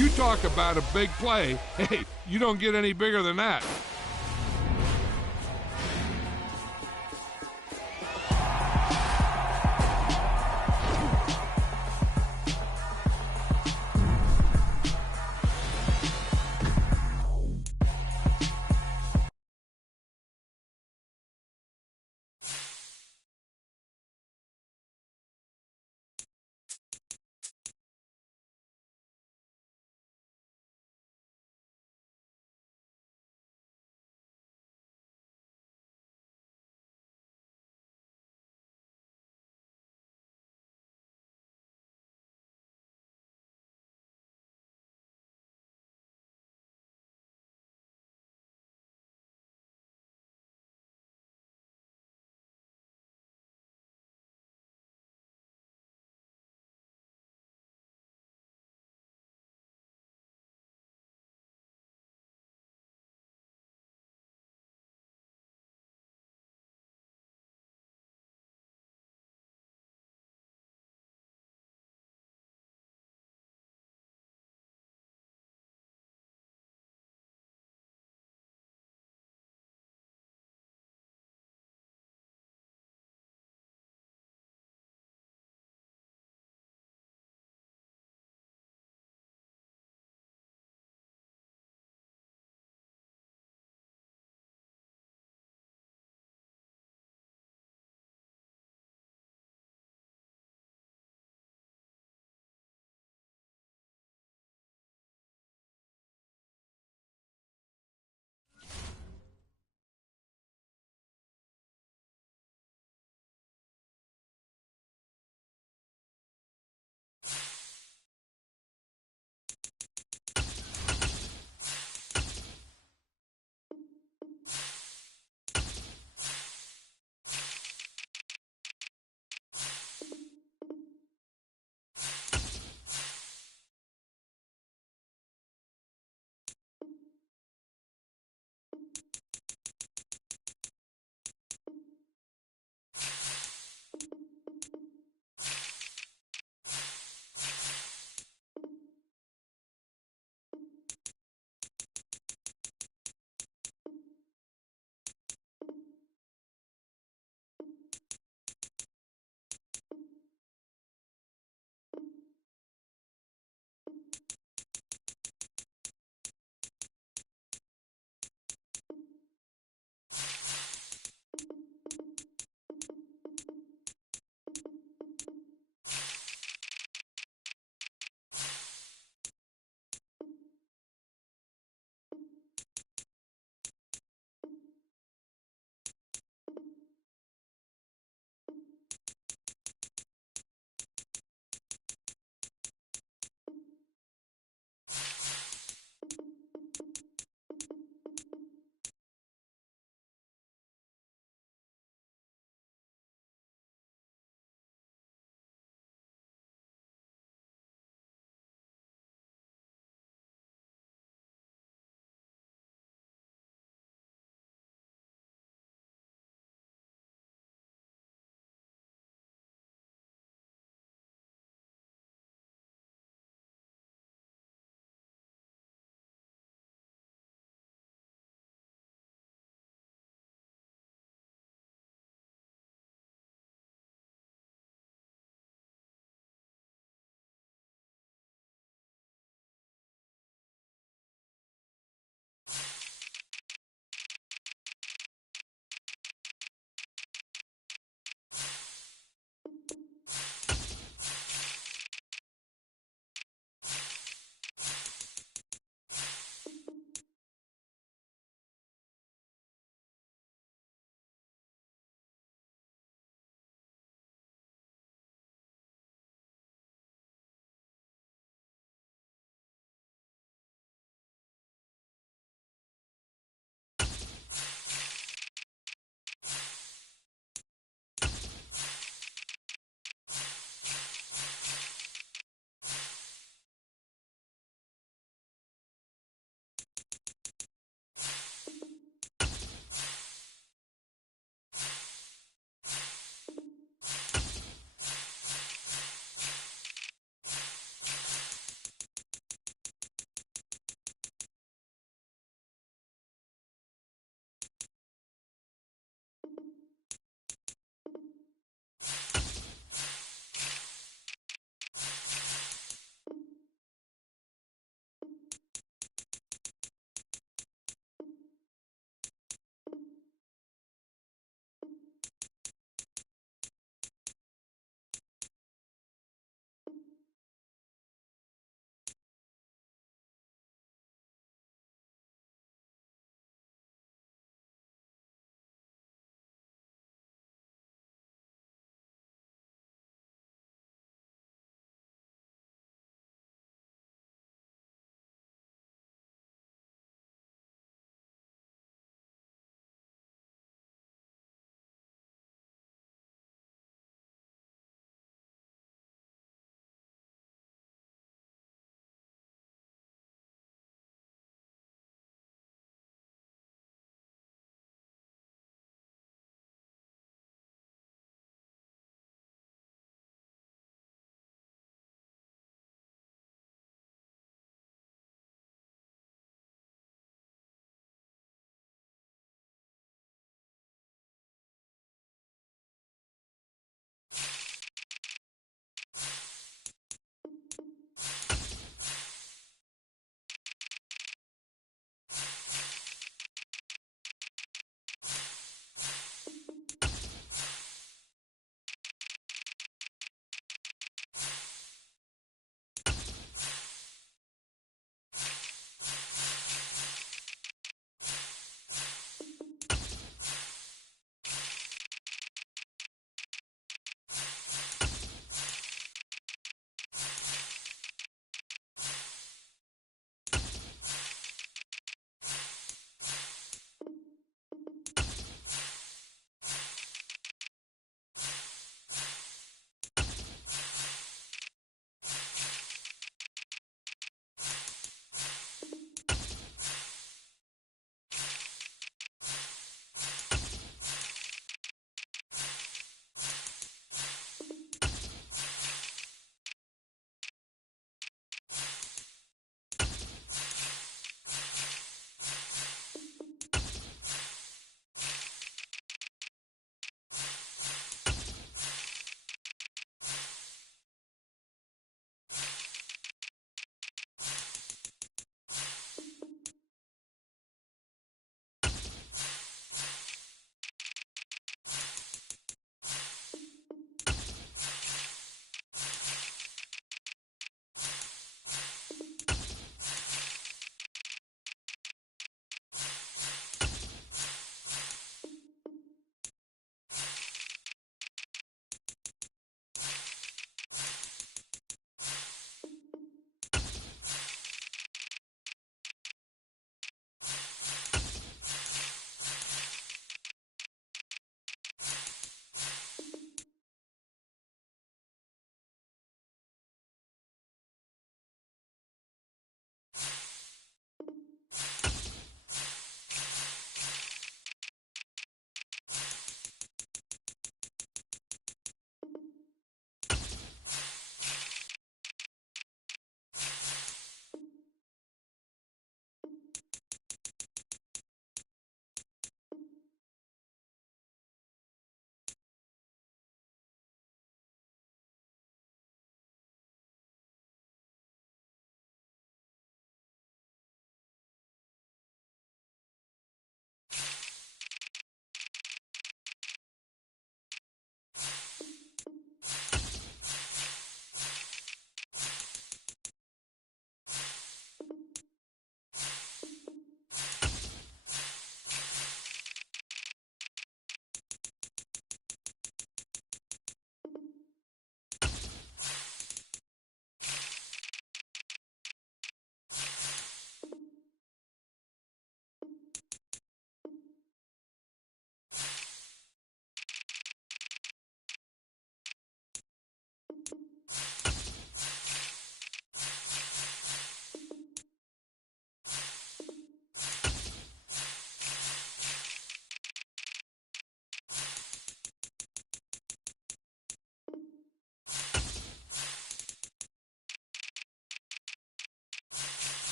You talk about a big play. Hey, you don't get any bigger than that.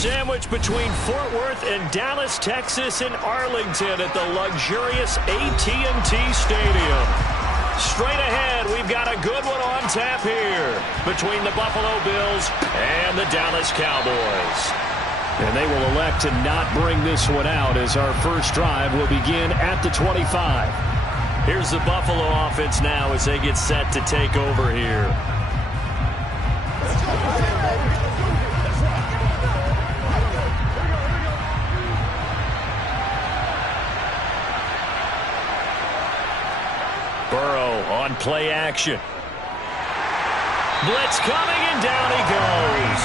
sandwiched between Fort Worth and Dallas, Texas, and Arlington at the luxurious AT&T Stadium. Straight ahead, we've got a good one on tap here between the Buffalo Bills and the Dallas Cowboys. And they will elect to not bring this one out as our first drive will begin at the 25. Here's the Buffalo offense now as they get set to take over here. Burrow on play action. Blitz coming, and down he goes.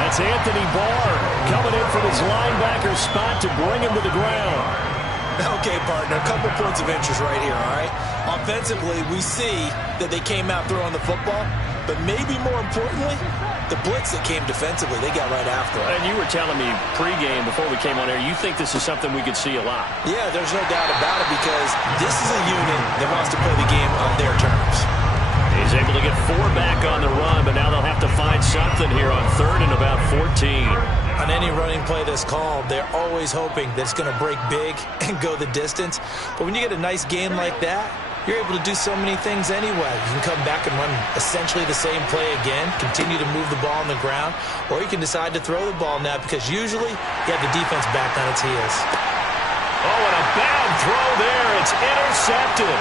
That's Anthony Barr coming in from his linebacker spot to bring him to the ground. Okay, partner, a couple points of interest right here, all right? Offensively, we see that they came out throwing the football, but maybe more importantly, the blitz that came defensively, they got right after it. And you were telling me pregame before we came on air, you think this is something we could see a lot. Yeah, there's no doubt about it because this is a unit that wants to play the game on their terms. He's able to get 4 back on the run, but now they'll have to find something here on 3rd and about 14. On any running play that's called, they're always hoping that it's going to break big and go the distance. But when you get a nice game like that, you're able to do so many things anyway. You can come back and run essentially the same play again, continue to move the ball on the ground, or you can decide to throw the ball now because usually you have the defense back on its heels. Oh, and a bad throw there. It's intercepted.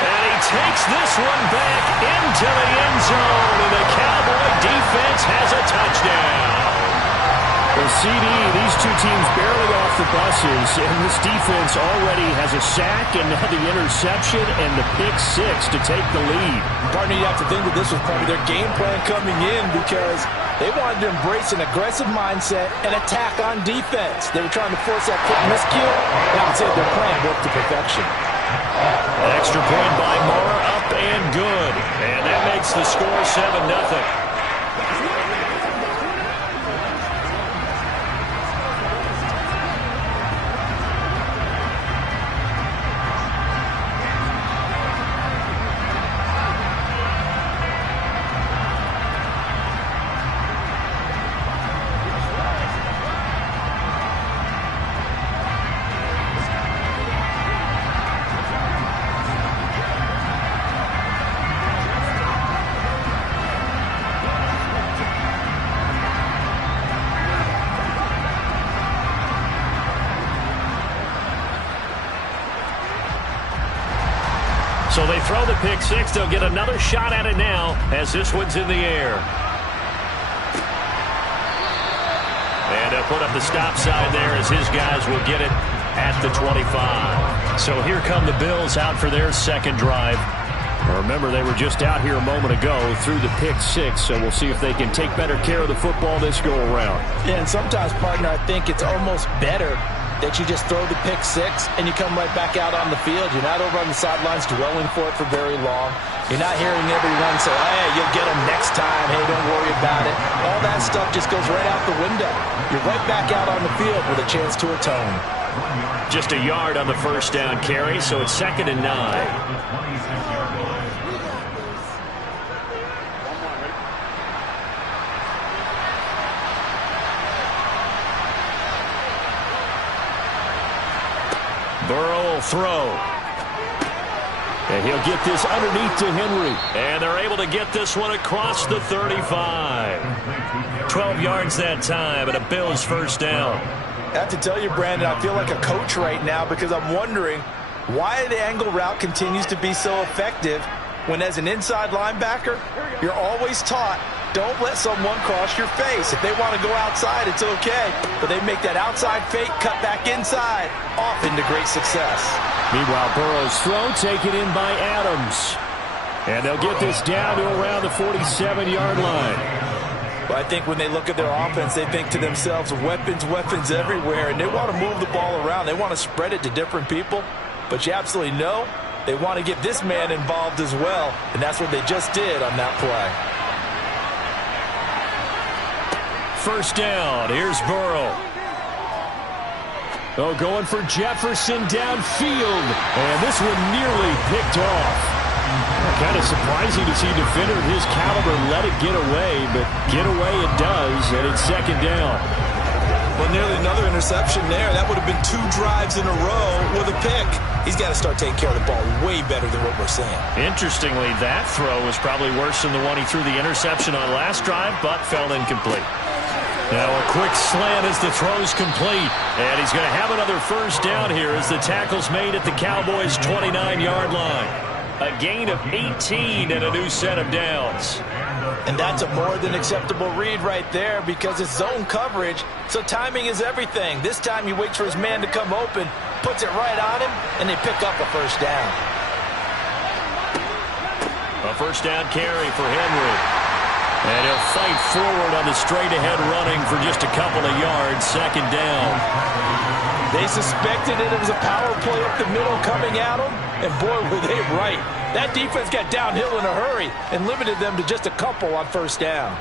And he takes this one back into the end zone, and the Cowboy defense has a touchdown. Well, CD, these two teams barely off the buses, and this defense already has a sack and now the interception and the pick 6 to take the lead. Partner, you have to think that this was probably their game plan coming in because they wanted to embrace an aggressive mindset and attack on defense. They were trying to force that quick miscue, and I would say their plan worked to perfection. An extra point by Mara, up and good. And that makes the score 7-0. So they throw the pick 6. They'll get another shot at it now as this one's in the air. And they'll put up the stop sign there as his guys will get it at the 25. So here come the Bills out for their second drive. Remember, they were just out here a moment ago through the pick 6, so we'll see if they can take better care of the football this go-around. Yeah, and sometimes, partner, I think it's almost better that you just throw the pick 6 and you come right back out on the field. You're not over on the sidelines dwelling for it for very long. You're not hearing everyone say, hey, you'll get them next time. Hey, don't worry about it. All that stuff just goes right out the window. You're right back out on the field with a chance to atone. Just a yard on the first down carry, so it's 2nd and 9. Burrow will throw. And he'll get this underneath to Henry. And they're able to get this one across the 35. 12 yards that time, and a Bills first down. I have to tell you, Brandon, I feel like a coach right now because I'm wondering why the angle route continues to be so effective when as an inside linebacker, you're always taught, don't let someone cross your face. If they want to go outside, it's okay. But they make that outside fake, cut back inside, off into great success. Meanwhile, Burrow's throw taken in by Adams. And they'll get this down to around the 47-yard line. Well, I think when they look at their offense, they think to themselves, weapons, weapons everywhere. And they want to move the ball around. They want to spread it to different people. But you absolutely know they want to get this man involved as well. And that's what they just did on that play. First down, here's Burrow. Oh, going for Jefferson downfield. And this one nearly picked off. Kind of surprising to see a defender of his caliber let it get away, but get away it does, and it's second down. Well, nearly another interception there. That would have been 2 drives in a row with a pick. He's got to start taking care of the ball way better than what we're seeing. Interestingly, that throw was probably worse than the one he threw the interception on last drive, but fell incomplete. Now a quick slant as the throw's complete. And he's going to have another first down here as the tackle's made at the Cowboys' 29-yard line. A gain of 18 and a new set of downs. And that's a more than acceptable read right there because it's zone coverage, so timing is everything. This time he waits for his man to come open, puts it right on him, and they pick up a first down. A first down carry for Henry. And he'll fight forward on the straight-ahead running for just a couple of yards. Second down. They suspected it was a power play up the middle coming at them, and boy, were they right. That defense got downhill in a hurry and limited them to just a couple on first down.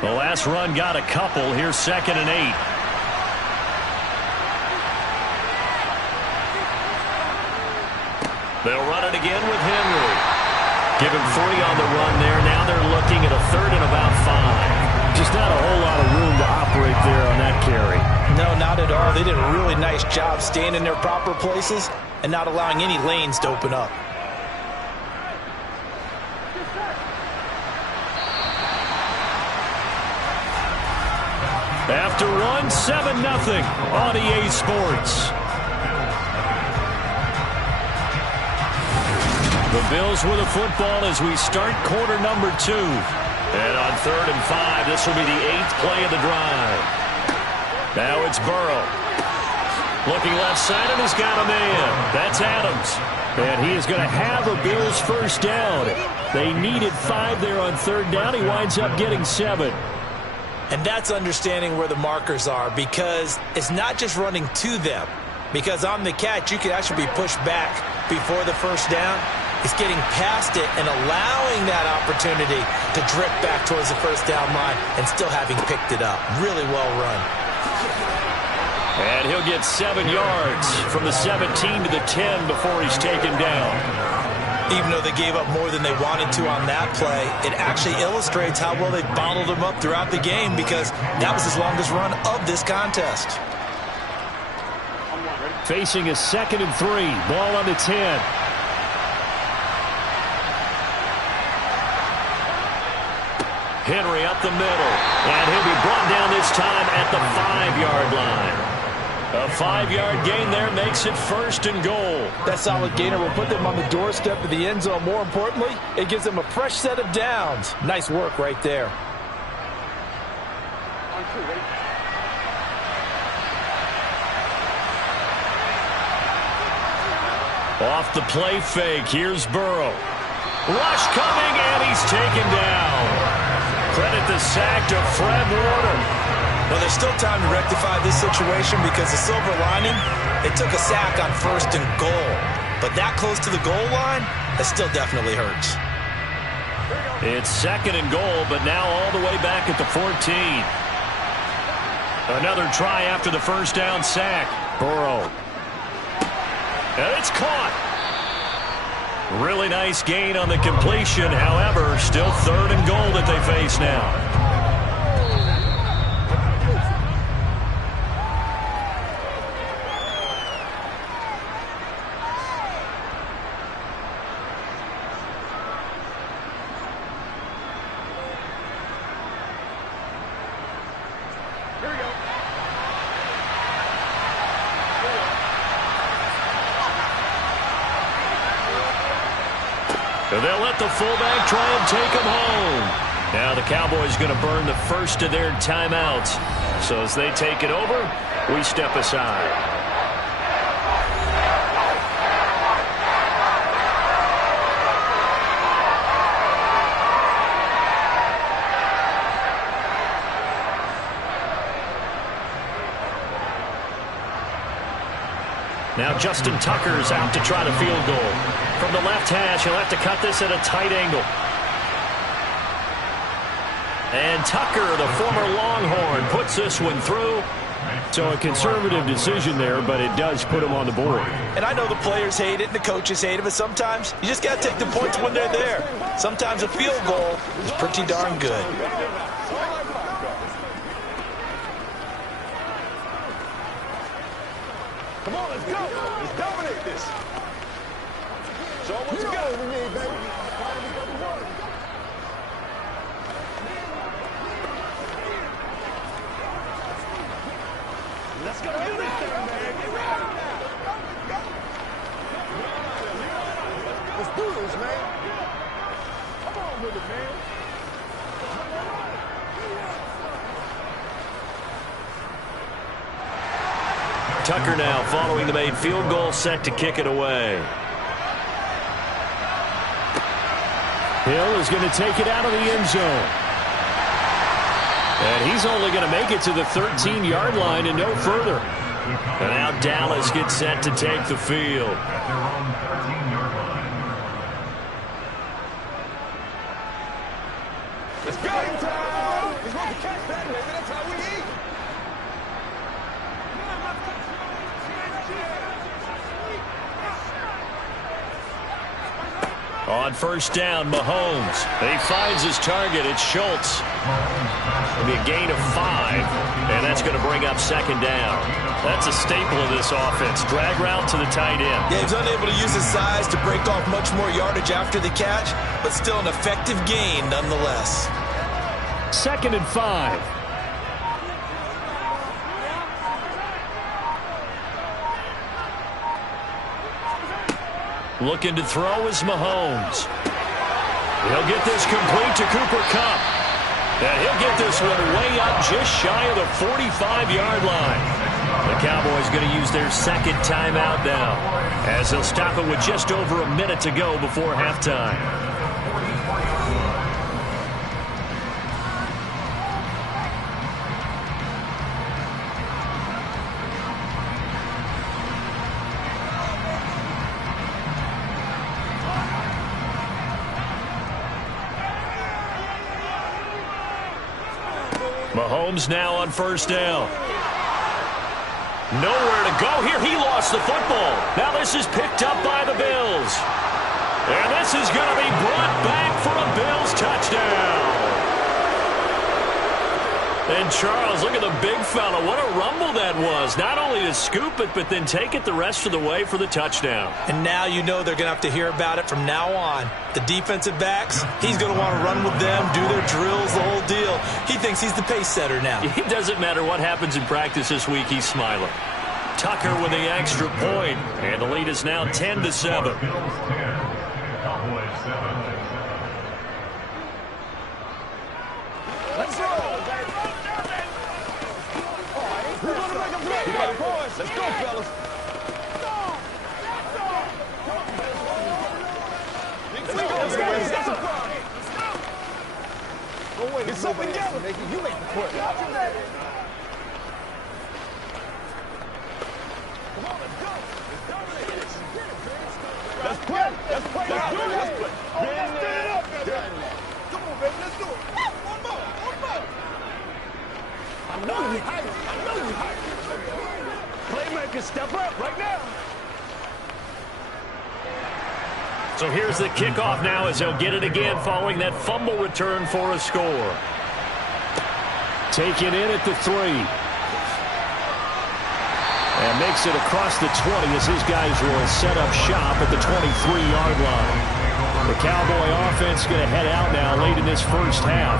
The last run got a couple. Here's 2nd and 8. They'll run it again with Henry. Give him 3 on the run there. Now they're looking at a 3rd and about 5. Just not a whole lot of room to operate there on that carry. No, not at all. They did a really nice job staying in their proper places and not allowing any lanes to open up. After one, 7-0 on EA Sports. The Bills with the football as we start quarter number 2. And on 3rd and 5, this will be the 8th play of the drive. Now it's Burrow. Looking left side, and he's got a man. That's Adams. And he is going to have a Bills first down. They needed 5 there on 3rd down. He winds up getting 7. And that's understanding where the markers are because it's not just running to them. Because on the catch, you can actually be pushed back before the first down. It's getting past it and allowing that opportunity to drift back towards the first down line and still having picked it up. Really well run. And he'll get 7 yards from the 17 to the 10 before he's taken down. Even though they gave up more than they wanted to on that play, it actually illustrates how well they bottled him up throughout the game because that was his longest run of this contest. Facing a 2nd and 3. Ball on the 10. Henry up the middle. And he'll be brought down this time at the 5-yard line. A 5-yard gain there makes it 1st and goal. That solid gainer will put them on the doorstep of the end zone. More importantly, it gives them a fresh set of downs. Nice work right there. Off the play fake, here's Burrow. Rush coming, and he's taken down. Credit the sack to Fred Warner. Well, there's still time to rectify this situation because the silver lining, it took a sack on 1st and goal. But that close to the goal line, that still definitely hurts. It's 2nd and goal, but now all the way back at the 14. Another try after the first down sack. Burrow. And it's caught. Really nice gain on the completion. However, still 3rd and goal that they face now. They'll let the fullback try and take him home. Now the Cowboys going to burn the first of their timeouts. So as they take it over, we step aside. Now Justin Tucker's out to try the field goal. From the left hash, he'll have to cut this at a tight angle. And Tucker, the former Longhorn, puts this one through. So a conservative decision there, but it does put him on the board. And I know the players hate it and the coaches hate it, but sometimes you just got to take the points when they're there. Sometimes a field goal is pretty darn good. Come on, let's go. Let's dominate this. Show them what you got. We need, baby. Let's go do this thing, man. Let's do this, man. Come on with it, man. Tucker now following the made field goal, set to kick it away. Hill is going to take it out of the end zone. And he's only going to make it to the 13-yard line and no further. And now Dallas gets set to take the field. Let's go. He's going to catch that, baby. That's how we eat. On first down, Mahomes. He finds his target. It's Schultz. It'll be a gain of 5, and that's going to bring up second down. That's a staple of this offense. Drag route to the tight end. Yeah, he's unable to use his size to break off much more yardage after the catch, but still an effective gain nonetheless. 2nd and 5. Looking to throw is Mahomes. He'll get this complete to Cooper Kupp. And he'll get this one way up just shy of the 45-yard line. The Cowboys going to use their second timeout now, as they'll stop it with just over a minute to go before halftime. Mahomes now on first down. Nowhere to go here. He lost the football. Now this is picked up by the Bills. And this is going to be brought back for a Bills touchdown. And Charles, look at the big fella. What a rumble that was. Not only to scoop it, but then take it the rest of the way for the touchdown. And now you know they're going to have to hear about it from now on. The defensive backs, he's going to want to run with them, do their drills, the whole deal. He thinks he's the pace setter now. It doesn't matter what happens in practice this week, he's smiling. Tucker with the extra point, and the lead is now 10-7. Let's roll. We're going to make them play. Let's go, fellas. Get something together. You make the play. Come on, let's go. Let's play. Let's play. Let's do this. Let's get it up. Come on, baby. Let's do it. One more. One more. I know you hype. I know you hype. Playmaker, step up right now. So here's the kickoff now as they'll get it again following that fumble return for a score. Taken in at the 3. And makes it across the 20 as his guys will set up shop at the 23-yard line. The Cowboy offense going to head out now late in this first half.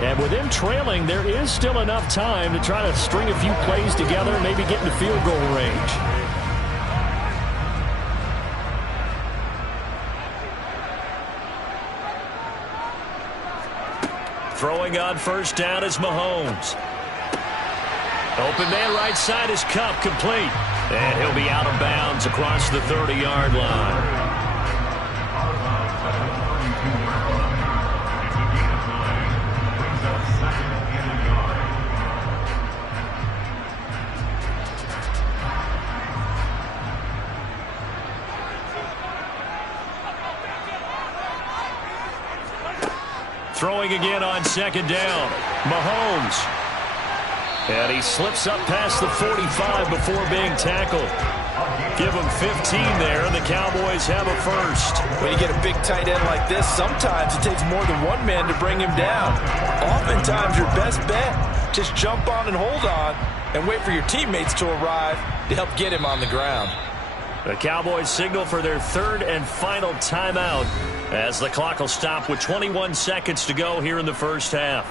And with them trailing, there is still enough time to try to string a few plays together and maybe get into field goal range. Throwing on first down is Mahomes. Open man right side is Kupp, complete. And he'll be out of bounds across the 30-yard line. Throwing again on second down. Mahomes. And he slips up past the 45 before being tackled. Give him 15 there, and the Cowboys have a first. When you get a big tight end like this, sometimes it takes more than one man to bring him down. Oftentimes, your best bet, just jump on and hold on and wait for your teammates to arrive to help get him on the ground. The Cowboys signal for their third and final timeout as the clock will stop with 21 seconds to go here in the first half.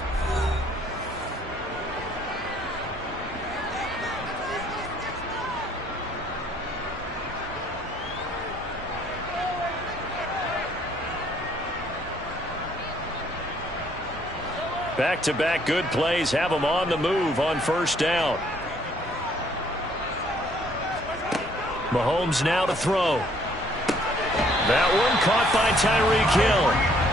Back-to-back good plays have them on the move on first down. Mahomes now to throw. That one caught by Tyreek Hill.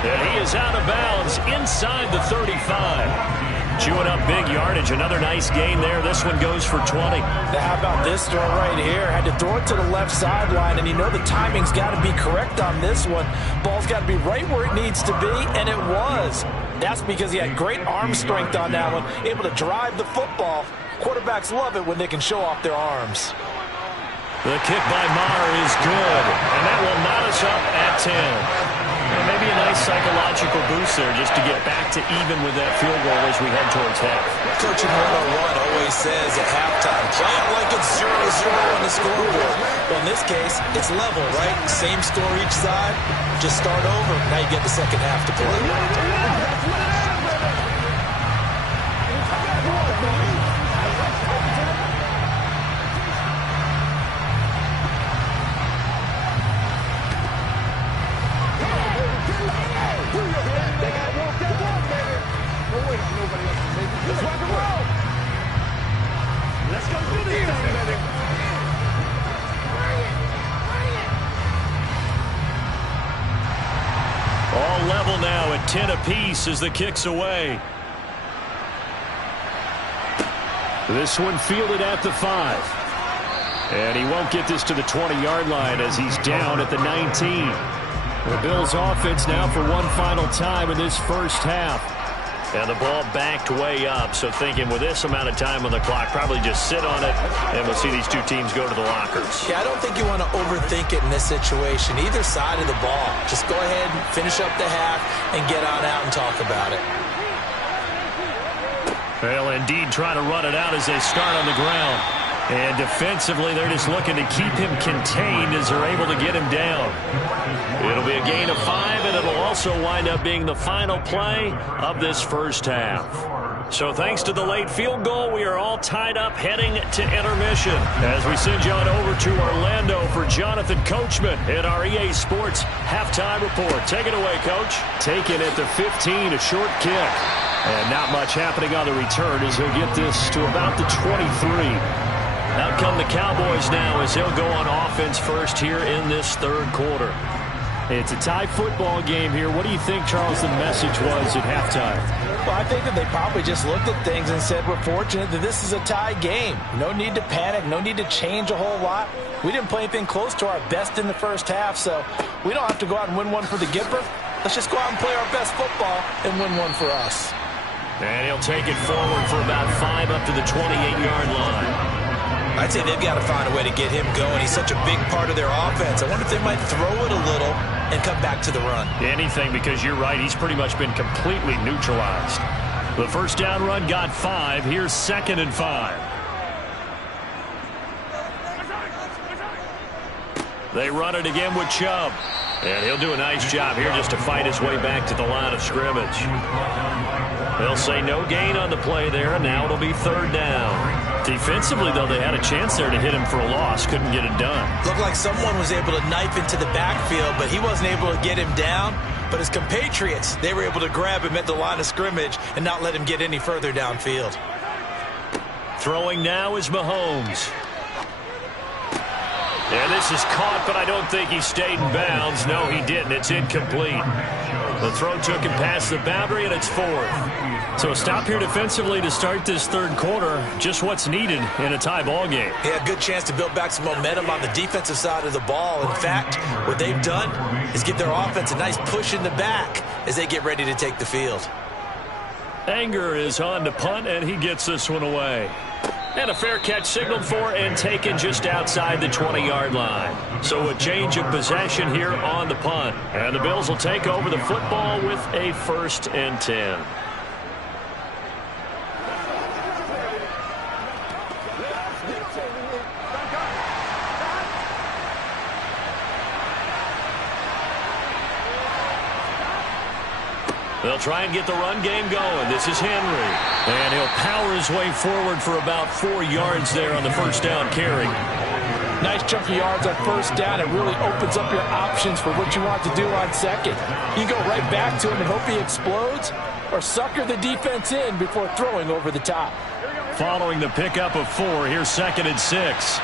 And he is out of bounds inside the 35. Chewing up big yardage. Another nice gain there. This one goes for 20. Now how about this throw right here? Had to throw it to the left sideline, and you know the timing's got to be correct on this one. Ball's got to be right where it needs to be, and it was. That's because he had great arm strength on that one, able to drive the football. Quarterbacks love it when they can show off their arms. The kick by Maher is good, and that will knot us up at 10. And maybe a nice psychological boost there just to get back to even with that field goal as we head towards half. Coaching 101 always says at halftime, play it like it's 0-0 on the scoreboard. Well, in this case, it's level, right? Same score each side. Just start over. Now you get the second half to play. All level now at 10 apiece as the kick's away. This one fielded at the 5. And he won't get this to the 20-yard line as he's down at the 19. The Bills offense now for one final time in this first half. And the ball backed way up, so thinking with this amount of time on the clock, probably just sit on it, and we'll see these two teams go to the lockers. Yeah, I don't think you want to overthink it in this situation. Either side of the ball. Just go ahead and finish up the half and get on out and talk about it. They'll indeed try to run it out as they start on the ground. And defensively, they're just looking to keep him contained as they're able to get him down. It'll be a gain of 5, and it'll also wind up being the final play of this first half. So thanks to the late field goal, we are all tied up heading to intermission. As we send you on over to Orlando for Jonathan Coachman at our EA Sports Halftime Report. Take it away, Coach. Taken at the 15, a short kick. And not much happening on the return as he'll get this to about the 23. Out come the Cowboys now as they'll go on offense first here in this third quarter. It's a tie football game here. What do you think, Charles, the message was at halftime? Well, I think that they probably just looked at things and said, we're fortunate that this is a tie game. No need to panic. No need to change a whole lot. We didn't play anything close to our best in the first half, so we don't have to go out and win one for the Gipper. Let's just go out and play our best football and win one for us. And he'll take it forward for about 5 up to the 28-yard line. I'd say they've got to find a way to get him going. He's such a big part of their offense. I wonder if they might throw it a little and come back to the run. Anything, because you're right. He's pretty much been completely neutralized. The first down run got 5. Here's 2nd and 5. They run it again with Chubb. And he'll do a nice job here just to fight his way back to the line of scrimmage. They'll say no gain on the play there, and now it'll be 3rd down. Defensively, though, they had a chance there to hit him for a loss. Couldn't get it done. Looked like someone was able to knife into the backfield, but he wasn't able to get him down. But his compatriots, they were able to grab him at the line of scrimmage and not let him get any further downfield. Throwing now is Mahomes. And this is caught, but I don't think he stayed in bounds. No, he didn't. It's incomplete. The throw took him past the boundary, and it's 4th. So a stop here defensively to start this third quarter. Just what's needed in a tie ball game. Yeah, good chance to build back some momentum on the defensive side of the ball. In fact, what they've done is give their offense a nice push in the back as they get ready to take the field. Anger is on to punt, and he gets this one away. And a fair catch signaled for and taken just outside the 20-yard line. So a change of possession here on the punt. And the Bills will take over the football with a 1st and 10. They'll try and get the run game going. This is Henry. And he'll power his way forward for about 4 yards there on the first down carry. Nice chunky yards on first down. It really opens up your options for what you want to do on second. You go right back to him and hope he explodes, or sucker the defense in before throwing over the top. Following the pickup of 4, here's 2nd and 6.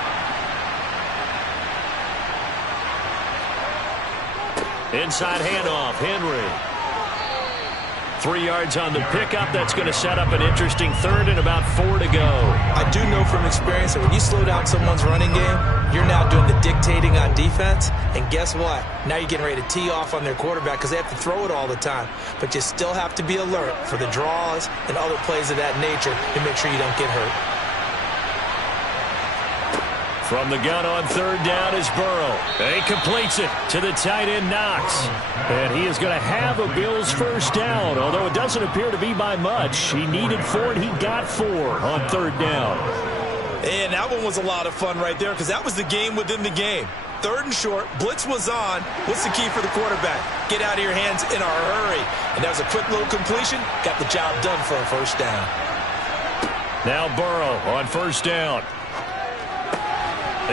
Inside handoff, Henry. 3 yards on the pickup. That's going to set up an interesting 3rd and about 4 to go. I do know from experience that when you slow down someone's running game, you're now doing the dictating on defense. And guess what? Now you're getting ready to tee off on their quarterback because they have to throw it all the time. But you still have to be alert for the draws and other plays of that nature to make sure you don't get hurt. From the gun on 3rd down is Burrow. And he completes it to the tight end, Knox. And he is going to have a Bills first down, although it doesn't appear to be by much. He needed 4, and he got 4 on 3rd down. And that one was a lot of fun right there because that was the game within the game. 3rd and short, blitz was on. What's the key for the quarterback? Get out of your hands in a hurry. And that was a quick little completion. Got the job done for a first down. Now Burrow on 1st down.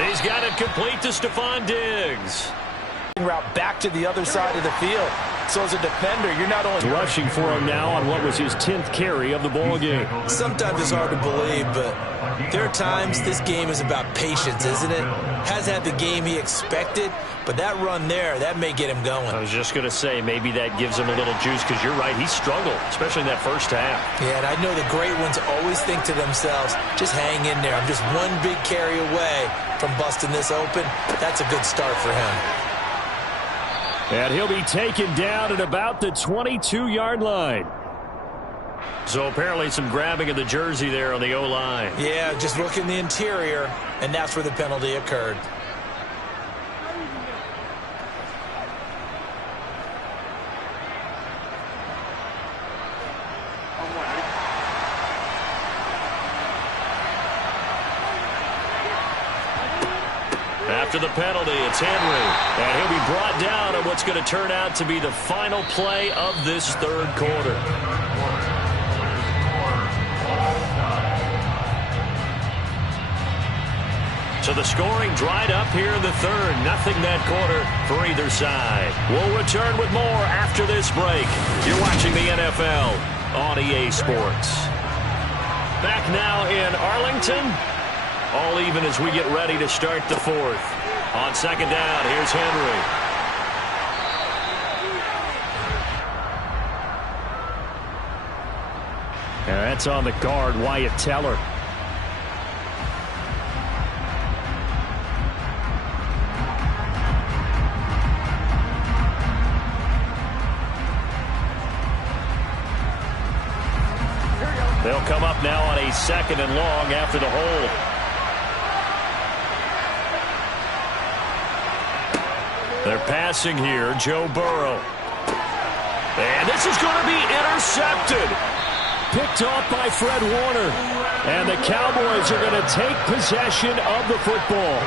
He's got it complete to Stephon Diggs. Route back to the other side of the field. So as a defender, you're not only rushing for him now on what was his 10th carry of the ball game. Sometimes it's hard to believe, but there are times this game is about patience, isn't it? Has had the game he expected, but that run there, that may get him going. I was just going to say, maybe that gives him a little juice because you're right, he struggled, especially in that first half. Yeah, and I know the great ones always think to themselves, just hang in there. I'm just one big carry away from busting this open. That's a good start for him. And he'll be taken down at about the 22-yard line. So apparently some grabbing of the jersey there on the O-line. Yeah, just look in the interior, and that's where the penalty occurred. After the penalty, it's Henry. And he'll be brought down on what's going to turn out to be the final play of this 3rd quarter. So the scoring dried up here in the 3rd. Nothing that quarter for either side. We'll return with more after this break. You're watching the NFL on EA Sports. Back now in Arlington. All even as we get ready to start the 4th. On 2nd down, here's Henry. And that's on the guard, Wyatt Teller. They'll come up now on a 2nd and long after the hold. They're passing here, Joe Burrow. And this is going to be intercepted. Picked off by Fred Warner. And the Cowboys are going to take possession of the football.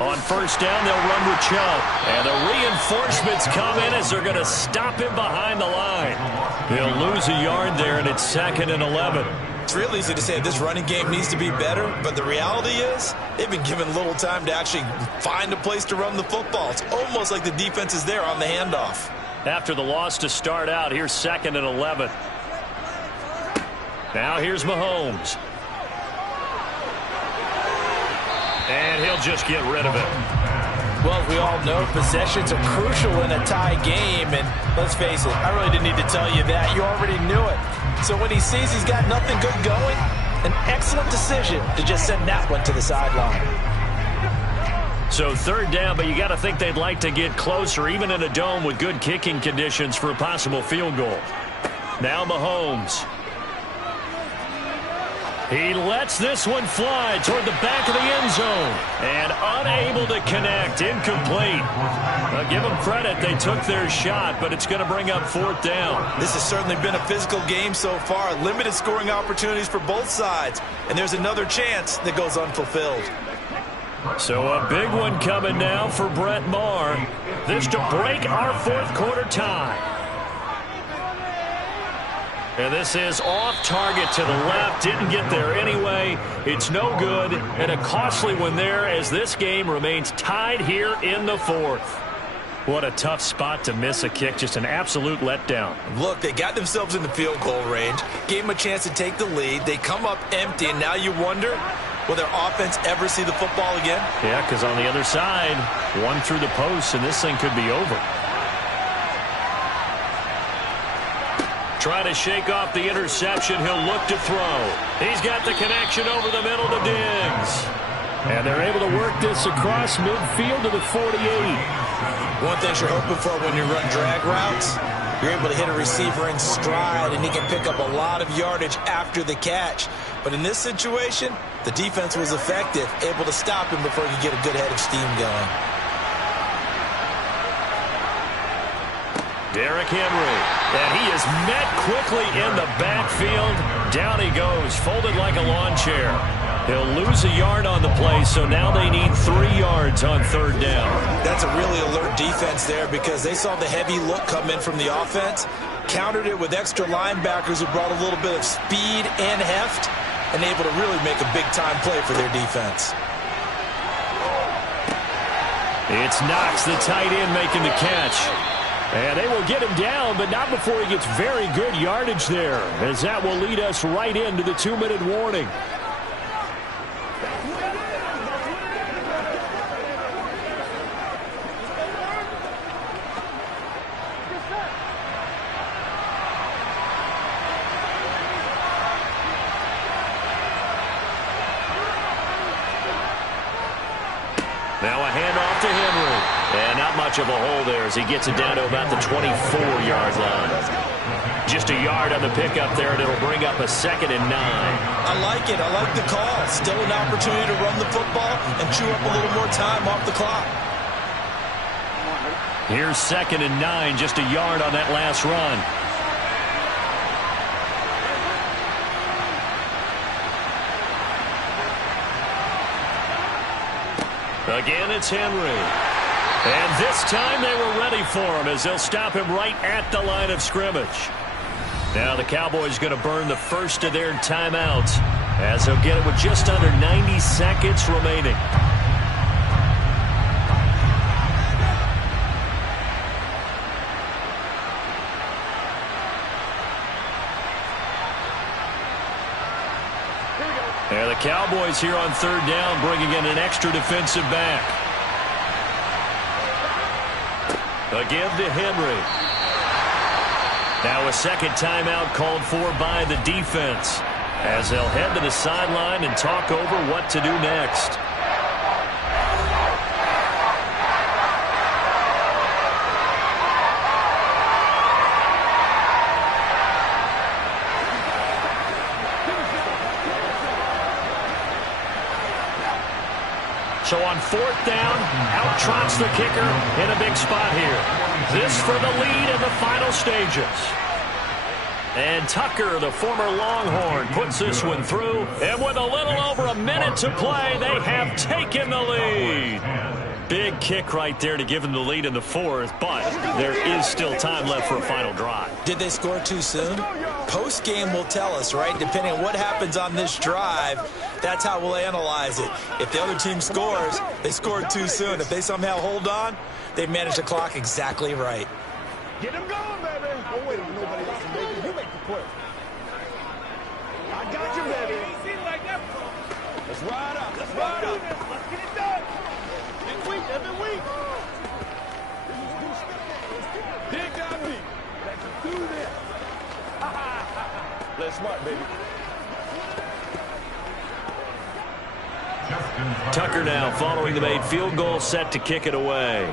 On 1st down, they'll run with Chubb. And the reinforcements come in as they're going to stop him behind the line. He'll lose a yard there, and it's 2nd and 11. It's real easy to say this running game needs to be better, but the reality is they've been given little time to actually find a place to run the football. It's almost like the defense is there on the handoff. After the loss to start out, here's 2nd and 11. Now here's Mahomes. And he'll just get rid of it. Well, as we all know, possessions are crucial in a tie game, and let's face it, I really didn't need to tell you that. You already knew it. So when he sees he's got nothing good going, an excellent decision to just send that one to the sideline. So third down, but you got to think they'd like to get closer, even in a dome with good kicking conditions for a possible field goal. Now Mahomes. He lets this one fly toward the back of the end zone. And unable to connect. Incomplete. I'll give them credit. They took their shot, but it's going to bring up fourth down. This has certainly been a physical game so far. Limited scoring opportunities for both sides. And there's another chance that goes unfulfilled. So a big one coming now for Brett Maher. This to break our fourth quarter tie. And this is off target to the left. Didn't get there anyway. It's no good. And a costly one there as this game remains tied here in the fourth. What a tough spot to miss a kick. Just an absolute letdown. Look, they got themselves in the field goal range. Gave them a chance to take the lead. They come up empty, and now you wonder, will their offense ever see the football again? Yeah, because on the other side, one through the post, and this thing could be over. Trying to shake off the interception. He'll look to throw. He's got the connection over the middle to Diggs. And they're able to work this across midfield to the 48. One thing you're hoping for when you run drag routes, you're able to hit a receiver in stride, and he can pick up a lot of yardage after the catch. But in this situation, the defense was effective, able to stop him before he could get a good head of steam going. Derrick Henry, and he is met quickly in the backfield. Down he goes, folded like a lawn chair. He'll lose a yard on the play, so now they need 3 yards on third down. That's a really alert defense there because they saw the heavy look come in from the offense, countered it with extra linebackers who brought a little bit of speed and heft, and able to really make a big-time play for their defense. It's Knox, the tight end, making the catch. And they will get him down, but not before he gets very good yardage there, as that will lead us right into the 2-minute warning. Now a handoff to Henry. And not much of a hole there as he gets it down to about the 24-yard line. Just a yard on the pickup there, and it'll bring up a 2nd and 9. I like it. I like the call. Still an opportunity to run the football and chew up a little more time off the clock. Here's 2nd and 9, just a yard on that last run. Again, it's Henry. And this time they were ready for him as they'll stop him right at the line of scrimmage. Now the Cowboys going to burn the first of their timeouts as they'll get it with just under 90 seconds remaining. There the Cowboys here on third down, bringing in an extra defensive back. Again to Henry. Now a second timeout called for by the defense as they'll head to the sideline and talk over what to do next. So on fourth down, out trots the kicker in a big spot here. This for the lead in the final stages. And Tucker, the former Longhorn, puts this one through. And with a little over a minute to play, they have taken the lead. Big kick right there to give them the lead in the fourth, but there is still time left for a final drive. Did they score too soon? Post-game will tell us, right? Depending on what happens on this drive, that's how we'll analyze it. If the other team scores, they scored too soon. If they somehow hold on, they manage the clock exactly right. Get them going, baby. Don't wait on nobody else to make it. You make the play. I got you, baby. Let's ride up. Let's ride up. Let's get it done. Every week. Dig on me. Let's do this. Let's smart, baby. Tucker now following the made field goal, set to kick it away.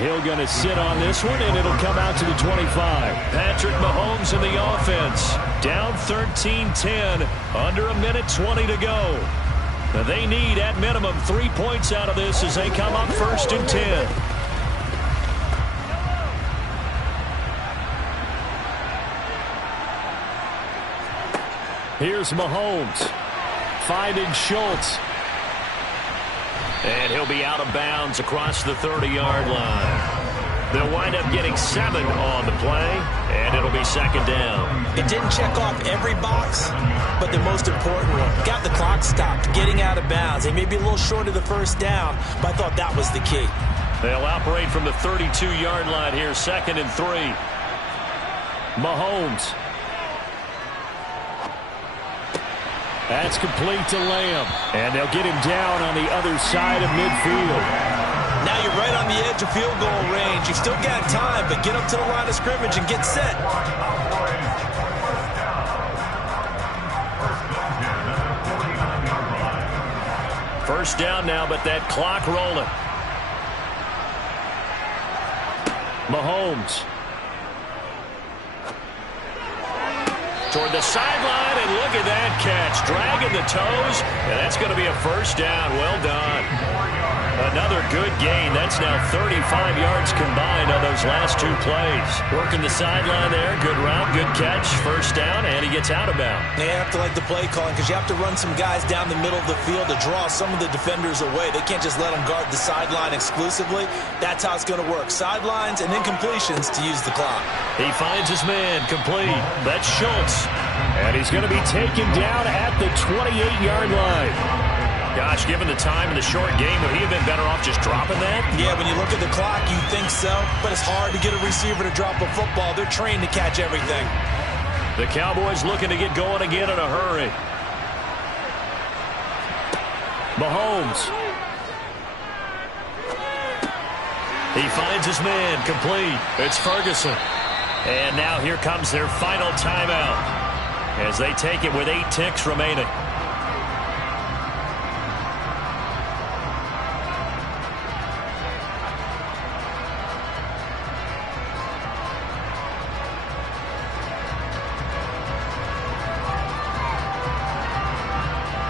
He'll going to sit on this one, and it'll come out to the 25. Patrick Mahomes in the offense. Down 13-10. Under 1:20 to go. They need, at minimum, 3 points out of this as they come up 1st and 10. Here's Mahomes. Finding Schultz. And he'll be out of bounds across the 30-yard line. They'll wind up getting 7 on the play, and it'll be 2nd down. It didn't check off every box, but the most important one. Got the clock stopped, getting out of bounds. They may be a little short of the 1st down, but I thought that was the key. They'll operate from the 32-yard line here, 2nd and 3. Mahomes. That's complete to Lamb. And they'll get him down on the other side of midfield. Now you're right on the edge of field goal range. You've still got time, but get up to the line of scrimmage and get set. First down now, but that clock rolling. Mahomes. Toward the sideline, and look at that catch. Dragging the toes, and that's going to be a 1st down. Well done. Another good gain. That's now 35 yards combined on those last 2 plays. Working the sideline there. Good route, good catch. 1st down, and he gets out of bounds. You have to like the play calling because you have to run some guys down the middle of the field to draw some of the defenders away. They can't just let them guard the sideline exclusively. That's how it's going to work. Sidelines and incompletions to use the clock. He finds his man complete. That's Schultz. And he's going to be taken down at the 28-yard line. Gosh, given the time in the short game, would he have been better off just dropping that? Yeah, when you look at the clock, you think so. But it's hard to get a receiver to drop a football. They're trained to catch everything. The Cowboys looking to get going again in a hurry. Mahomes. He finds his man complete. It's Ferguson. And now here comes their final timeout as they take it with 8 ticks remaining.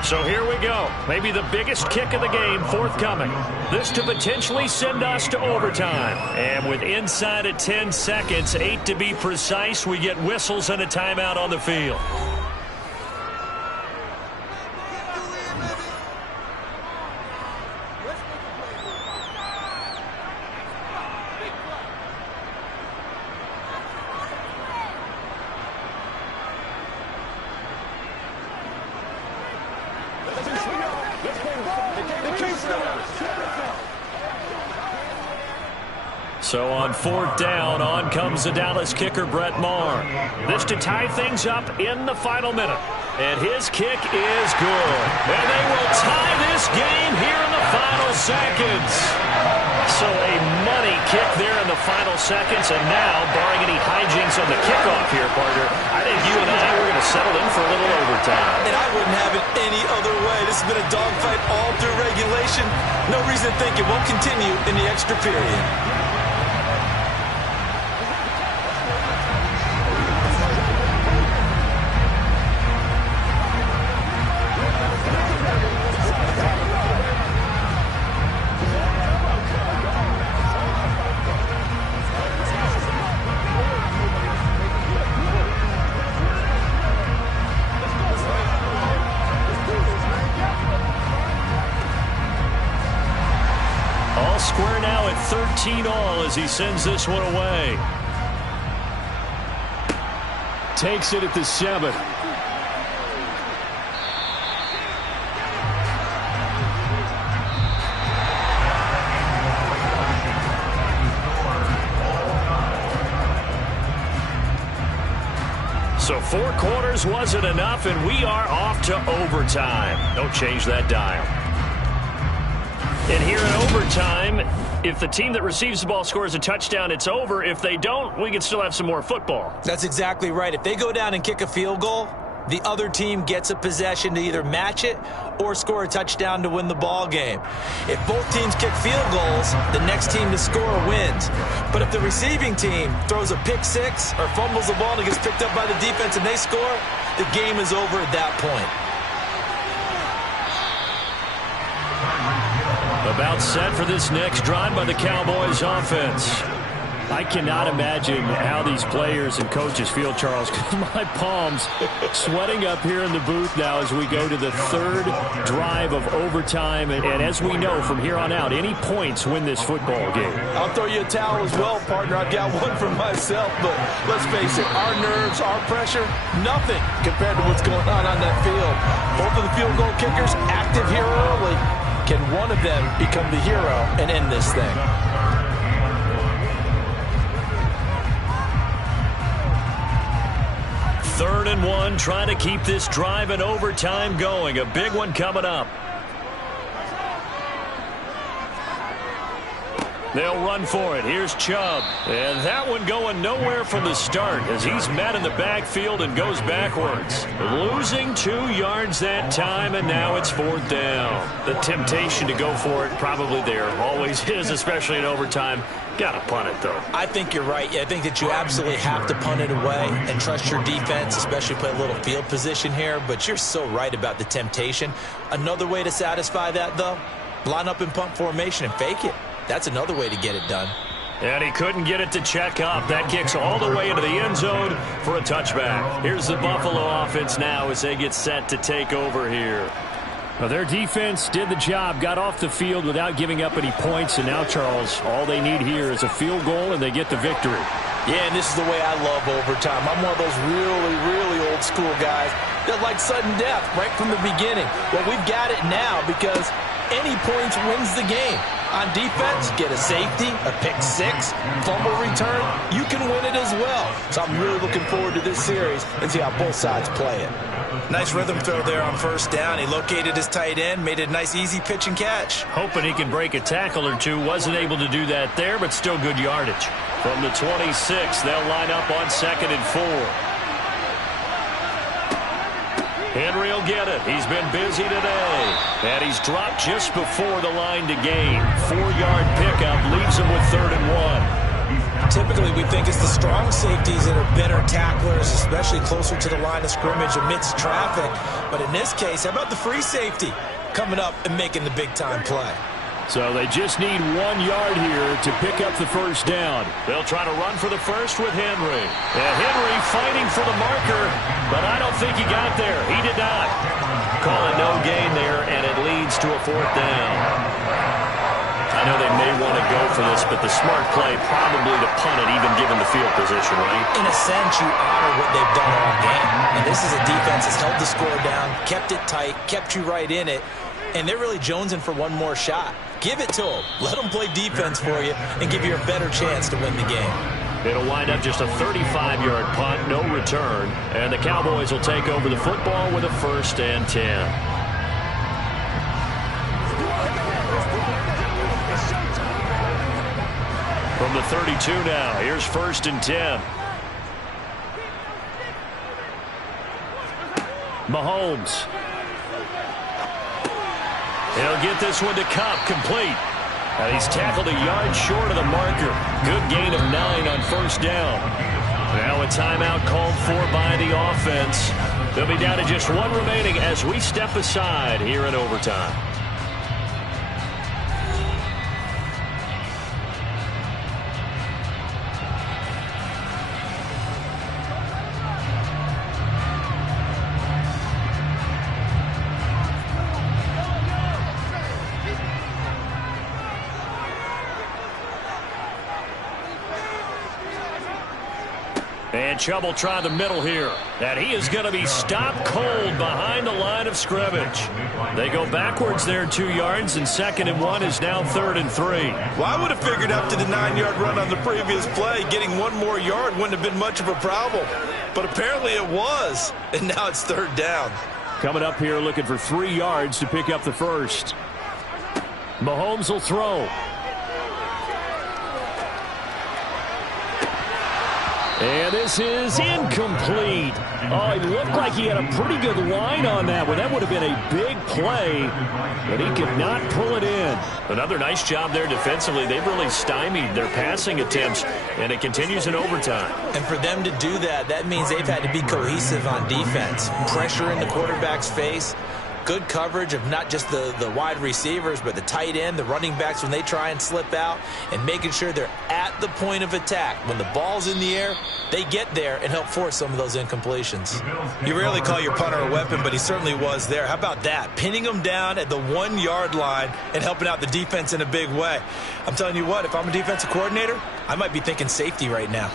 So here we go. Maybe the biggest kick of the game forthcoming. This to potentially send us to overtime. And with inside of 10 seconds, 8 to be precise, we get whistles and a timeout on the field. So on 4th down, on comes the Dallas kicker, Brett Maher. This to tie things up in the final minute. And his kick is good. And they will tie this game here in the final seconds. So a money kick there in the final seconds. And now, barring any hijinks on the kickoff here, partner, I think you and I were going to settle in for a little overtime. And I wouldn't have it any other way. This has been a dogfight all through regulation. No reason to think it won't continue in the extra period. Square now at 13-all as he sends this one away. Takes it at the 7. So 4 quarters wasn't enough, and we are off to overtime. Don't change that dial. And here in overtime, if the team that receives the ball scores a touchdown, it's over. If they don't, we can still have some more football. That's exactly right. If they go down and kick a field goal, the other team gets a possession to either match it or score a touchdown to win the ball game. If both teams kick field goals, the next team to score wins. But if the receiving team throws a pick six or fumbles the ball and it gets picked up by the defense and they score, the game is over at that point. About set for this next drive by the Cowboys offense. I cannot imagine how these players and coaches feel, Charles, because my palms sweating up here in the booth now as we go to the third drive of overtime. And as we know from here on out, any points win this football game. I'll throw you a towel as well, partner. I've got one for myself, but let's face it, our nerves, our pressure, nothing compared to what's going on that field. Both of the field goal kickers active here early. Can one of them become the hero and end this thing? Third and one, trying to keep this drive in overtime going. A big one coming up. They'll run for it. Here's Chubb. And that one going nowhere from the start as he's met in the backfield and goes backwards. Losing 2 yards that time, and now it's fourth down. The temptation to go for it probably there. Always is, especially in overtime. Got to punt it, though. I think you're right. I think that you absolutely have to punt it away and trust your defense, especially play a little field position here. But you're so right about the temptation. Another way to satisfy that, though, line up in punt formation and fake it. That's another way to get it done. And he couldn't get it to check up. That kicks all the way into the end zone for a touchback. Here's the Buffalo offense now as they get set to take over here. Well, their defense did the job, got off the field without giving up any points. And now, Charles, all they need here is a field goal, and they get the victory. Yeah, and this is the way I love overtime. I'm one of those really, really old school guys that like sudden death right from the beginning. Well, we've got it now because any points wins the game. On defense, get a safety, a pick six, fumble return, you can win it as well. So I'm really looking forward to this series and see how both sides play it. Nice rhythm throw there on first down. He located his tight end, made it a nice easy pitch and catch. Hoping he can break a tackle or two. Wasn't able to do that there, but still good yardage. From the 26, they'll line up on 2nd and 4. Henry will get it. He's been busy today. And he's dropped just before the line to gain. 4-yard pickup leaves him with 3rd and 1. Typically, we think it's the strong safeties that are better tacklers, especially closer to the line of scrimmage amidst traffic. But in this case, how about the free safety coming up and making the big-time play? So they just need 1 yard here to pick up the first down. They'll try to run for the first with Henry. And Henry fighting for the marker, but I don't think he got there. He did not. Call it no gain there, and it leads to a 4th down. I know they may want to go for this, but the smart play probably to punt it, even given the field position, right? In a sense, you honor what they've done all game. And this is a defense that's held the score down, kept it tight, kept you right in it, and they're really jonesing for one more shot. Give it to them. Let them play defense for you and give you a better chance to win the game. It'll wind up just a 35-yard punt, no return, and the Cowboys will take over the football with a 1st and 10. From the 32 now, here's 1st and 10. Mahomes. He'll get this one to Kupp, complete. And he's tackled a yard short of the marker. Good gain of 9 on 1st down. Now a timeout called for by the offense. They'll be down to just 1 remaining as we step aside here in overtime. And Chubb will try the middle here. And he is going to be stopped cold behind the line of scrimmage. They go backwards there 2 yards, and 2nd and 1 is now 3rd and 3. Well, I would have figured after the 9-yard run on the previous play, getting 1 more yard wouldn't have been much of a problem. But apparently it was, and now it's 3rd down. Coming up here looking for 3 yards to pick up the first. Mahomes will throw. And this is incomplete. Oh, it looked like he had a pretty good line on that one. That would have been a big play, but he could not pull it in. Another nice job there defensively. They've really stymied their passing attempts, and it continues in overtime. And for them to do that, that means they've had to be cohesive on defense. Pressure in the quarterback's face. Good coverage of not just the wide receivers, but the tight end, the running backs when they try and slip out, and making sure they're at the point of attack. When the ball's in the air, they get there and help force some of those incompletions. You rarely call your punter a weapon, but he certainly was there. How about that? Pinning him down at the 1-yard line and helping out the defense in a big way. I'm telling you what, if I'm a defensive coordinator, I might be thinking safety right now.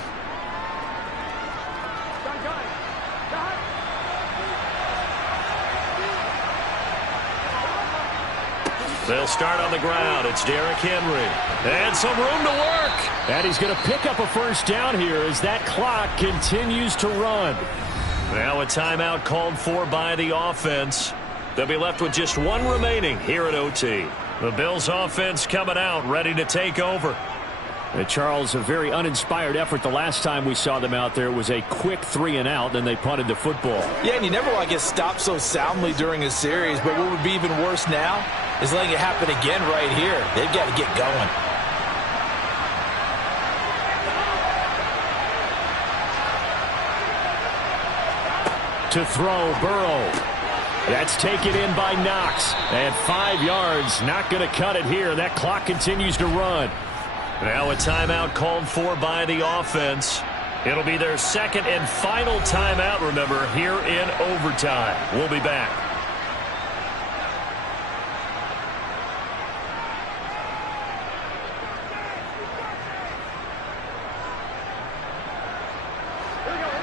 They'll start on the ground. It's Derrick Henry. And some room to work. And he's going to pick up a first down here as that clock continues to run. Now a timeout called for by the offense. They'll be left with just one remaining here at OT. The Bills offense coming out, ready to take over. And Charles, a very uninspired effort the last time we saw them out there. It was a quick 3-and-out, then they punted the football. Yeah, and you never want to get stopped so soundly during a series, but what would be even worse now is letting it happen again right here. They've got to get going. To throw, Burrow. That's taken in by Knox. And 5 yards, not going to cut it here. That clock continues to run. Now a timeout called for by the offense. It'll be their second and final timeout, remember, here in overtime. We'll be back.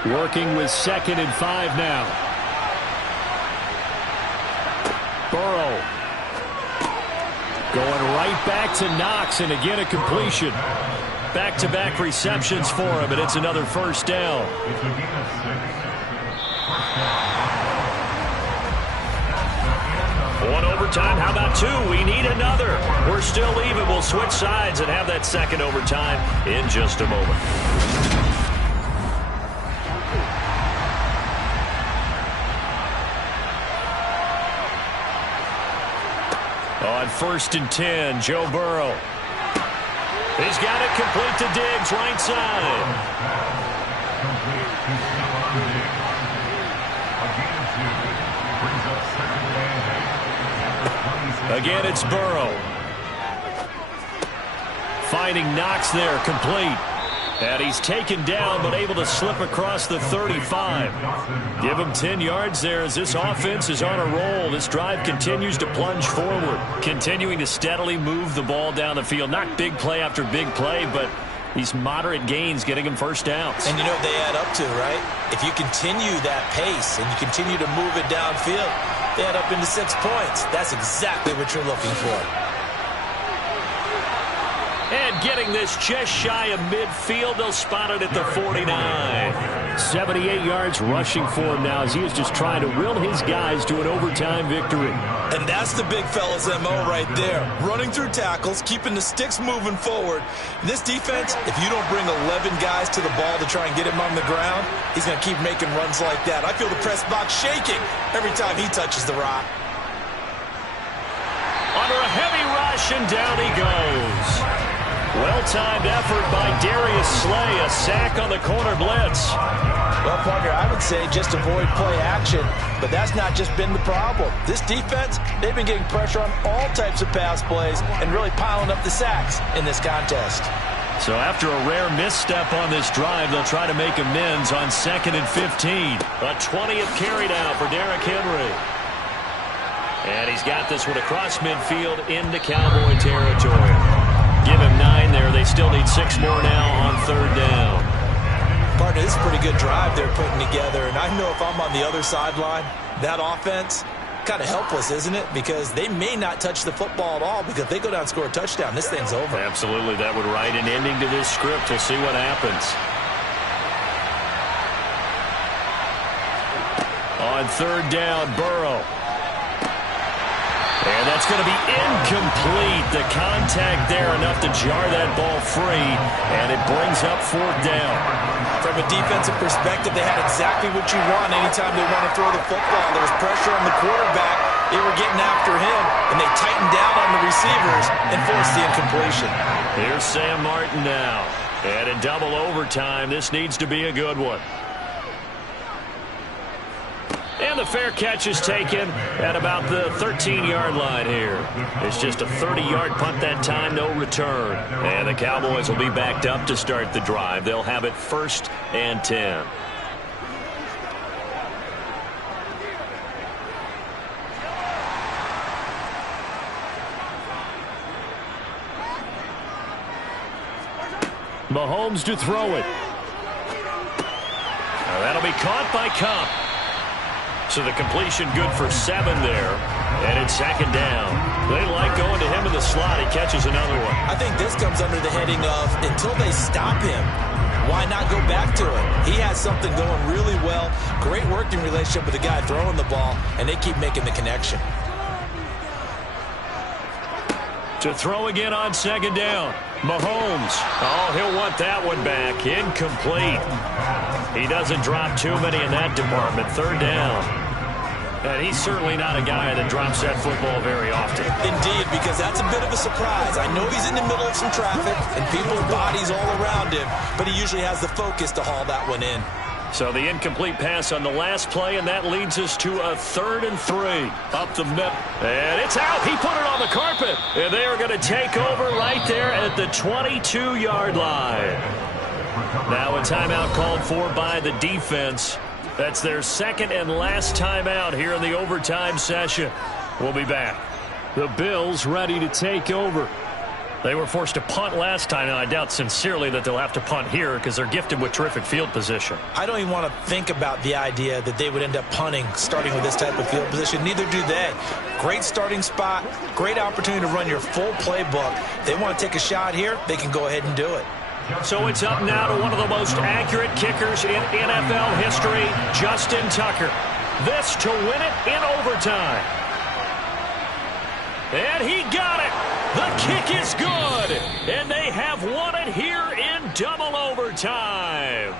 Working with 2nd and 5 now. Burrow. Going right back to Knox, and again a completion. Back-to-back receptions for him, and it's another first down. One overtime, how about 2? We need another. We're still even. We'll switch sides and have that second overtime in just a moment. On 1st and 10, Joe Burrow. He's got it complete to Diggs, right side. Again, it's Burrow. Finding Knox there, complete. And he's taken down, but able to slip across the 35. Give him 10 yards there as this offense is on a roll. This drive continues to plunge forward, continuing to steadily move the ball down the field. Not big play after big play, but these moderate gains getting him first downs. And you know what they add up to, right? If you continue that pace and you continue to move it downfield, they add up into 6 points. That's exactly what you're looking for. And getting this just shy of midfield, they'll spot it at the 49. 78 yards rushing for him now as he is just trying to will his guys to an overtime victory. And that's the big fella's MO right there. Running through tackles, keeping the sticks moving forward. This defense, if you don't bring 11 guys to the ball to try and get him on the ground, he's going to keep making runs like that. I feel the press box shaking every time he touches the rock. Under a heavy rush, and down he goes. Well-timed effort by Darius Slay. A sack on the corner blitz. Well, partner, I would say just avoid play action, but that's not just been the problem. This defense, they've been getting pressure on all types of pass plays and really piling up the sacks in this contest. So after a rare misstep on this drive, they'll try to make amends on 2nd and 15. A 20th carry now for Derrick Henry. And he's got this one across midfield into Cowboy territory. Give him 9 there. They still need 6 more now on 3rd down. Partner, this is a pretty good drive they're putting together. And I know if I'm on the other sideline, that offense, kind of helpless, isn't it? Because they may not touch the football at all, because if they go down and score a touchdown, this thing's over. Absolutely. That would write an ending to this script. We'll see what happens. On 3rd down, Burrow. And that's going to be incomplete. The contact there enough to jar that ball free, and it brings up fourth down. From a defensive perspective, they had exactly what you want anytime they want to throw the football. There was pressure on the quarterback. They were getting after him, and they tightened down on the receivers and forced the incompletion. Here's Sam Martin now. And in double overtime, this needs to be a good one. And the fair catch is taken at about the 13-yard line here. It's just a 30-yard punt that time, no return. And the Cowboys will be backed up to start the drive. They'll have it 1st and 10. Mahomes to throw it. Now that'll be caught by Kupp. So the completion good for 7 there. And it's 2nd down. They like going to him in the slot. He catches another one. I think this comes under the heading of until they stop him, why not go back to it? He has something going really well. Great working relationship with the guy throwing the ball, and they keep making the connection. To throw again on 2nd down. Mahomes. Oh, he'll want that one back. Incomplete. He doesn't drop too many in that department. 3rd down. And he's certainly not a guy that drops that football very often. Indeed, because that's a bit of a surprise. I know he's in the middle of some traffic and people's bodies all around him, but he usually has the focus to haul that one in. So the incomplete pass on the last play, and that leads us to a 3rd and 3. Up the middle. And it's out. He put it on the carpet. And they are going to take over right there at the 22-yard line. Now a timeout called for by the defense. That's their 2nd and last timeout here in the overtime session. We'll be back. The Bills ready to take over. They were forced to punt last time, and I doubt sincerely that they'll have to punt here because they're gifted with terrific field position. I don't even want to think about the idea that they would end up punting starting with this type of field position. Neither do they. Great starting spot, great opportunity to run your full playbook. They want to take a shot here, they can go ahead and do it. So it's up now to one of the most accurate kickers in NFL history, Justin Tucker. This to win it in overtime. And he got it. The kick is good. And they have won it here in double overtime.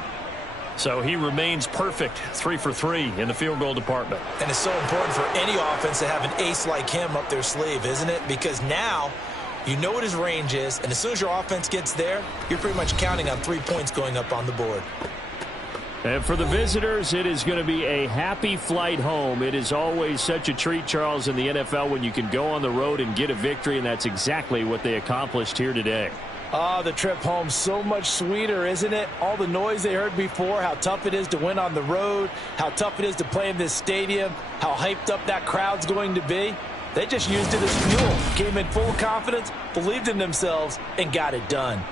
So he remains perfect, 3 for 3 in the field goal department. And it's so important for any offense to have an ace like him up their sleeve, isn't it? Because now you know what his range is, and as soon as your offense gets there, you're pretty much counting on 3 points going up on the board. And for the visitors, it is going to be a happy flight home. It is always such a treat, Charles, in the NFL when you can go on the road and get a victory, and that's exactly what they accomplished here today. Oh, the trip home so much sweeter, isn't it? All the noise they heard before, how tough it is to win on the road, how tough it is to play in this stadium, how hyped up that crowd's going to be. They just used it as fuel, came in full confidence, believed in themselves, and got it done.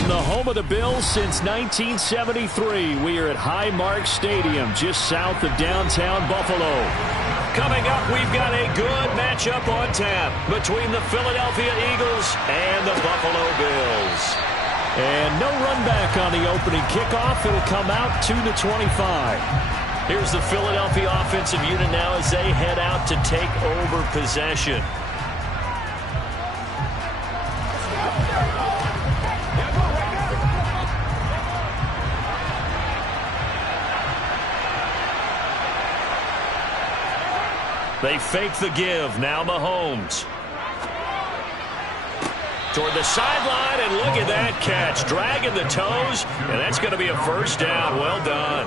From the home of the Bills since 1973, we are at Highmark Stadium, just south of downtown Buffalo. Coming up, we've got a good matchup on tap between the Philadelphia Eagles and the Buffalo Bills. And no run back on the opening kickoff. It'll come out to the 25. Here's the Philadelphia offensive unit now as they head out to take over possession. They fake the give. Now Mahomes. Toward the sideline, and look at that catch. Dragging the toes, and that's going to be a first down. Well done.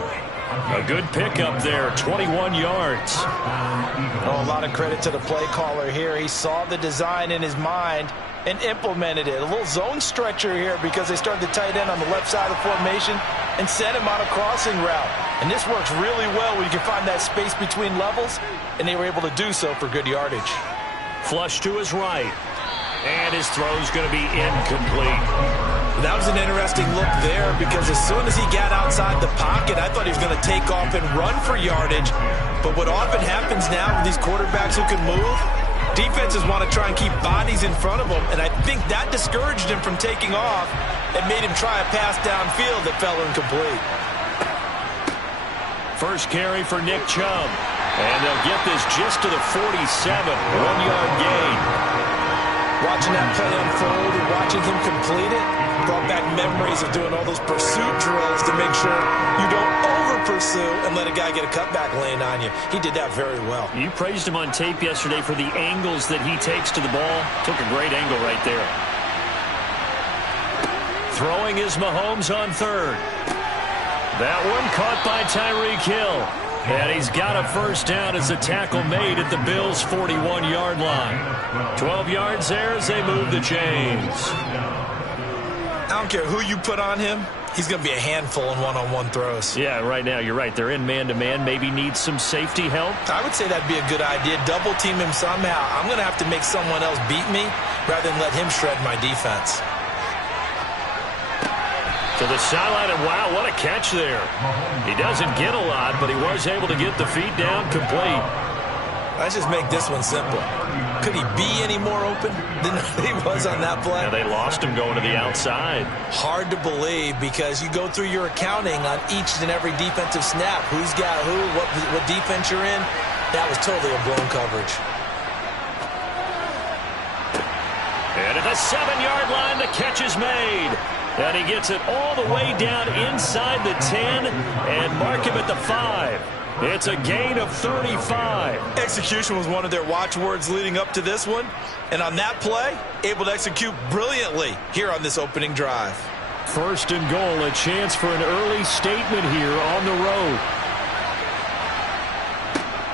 A good pickup there, 21 yards. Oh, a lot of credit to the play caller here. He saw the design in his mind and implemented it. A little zone stretcher here because they started the tight end on the left side of the formation and sent him on a crossing route. And this works really well when you can find that space between levels, and they were able to do so for good yardage. Flush to his right. And his throw's going to be incomplete. That was an interesting look there because as soon as he got outside the pocket, I thought he was going to take off and run for yardage. But what often happens now with these quarterbacks who can move, defenses want to try and keep bodies in front of them, and I think that discouraged him from taking off and made him try a pass downfield that fell incomplete. First carry for Nick Chubb. And they'll get this just to the 47. 1-yard gain. Watching that play unfold and watching him complete it brought back memories of doing all those pursuit drills to make sure you don't over-pursue and let a guy get a cutback lane on you. He did that very well. You praised him on tape yesterday for the angles that he takes to the ball. Took a great angle right there. Throwing is Mahomes on third. That one caught by Tyreek Hill. And he's got a first down as the tackle made at the Bills' 41-yard line. 12 yards there as they move the chains. I don't care who you put on him. He's going to be a handful in one-on-one throws. Yeah, right now you're right. They're in man-to-man. Maybe needs some safety help. I would say that'd be a good idea. Double team him somehow. I'm going to have to make someone else beat me rather than let him shred my defense. To the sideline, and wow, what a catch there. He doesn't get a lot, but he was able to get the feet down complete. Let's just make this one simple. Could he be any more open than he was on that play? Yeah, they lost him going to the outside. Hard to believe because you go through your accounting on each and every defensive snap. Who's got who, what defense you're in. That was totally a blown coverage. And at the 7-yard line, the catch is made. And he gets it all the way down inside the 10 and mark him at the 5. It's a gain of 35. Execution was one of their watchwords leading up to this one. And on that play, able to execute brilliantly here on this opening drive. First and goal, a chance for an early statement here on the road.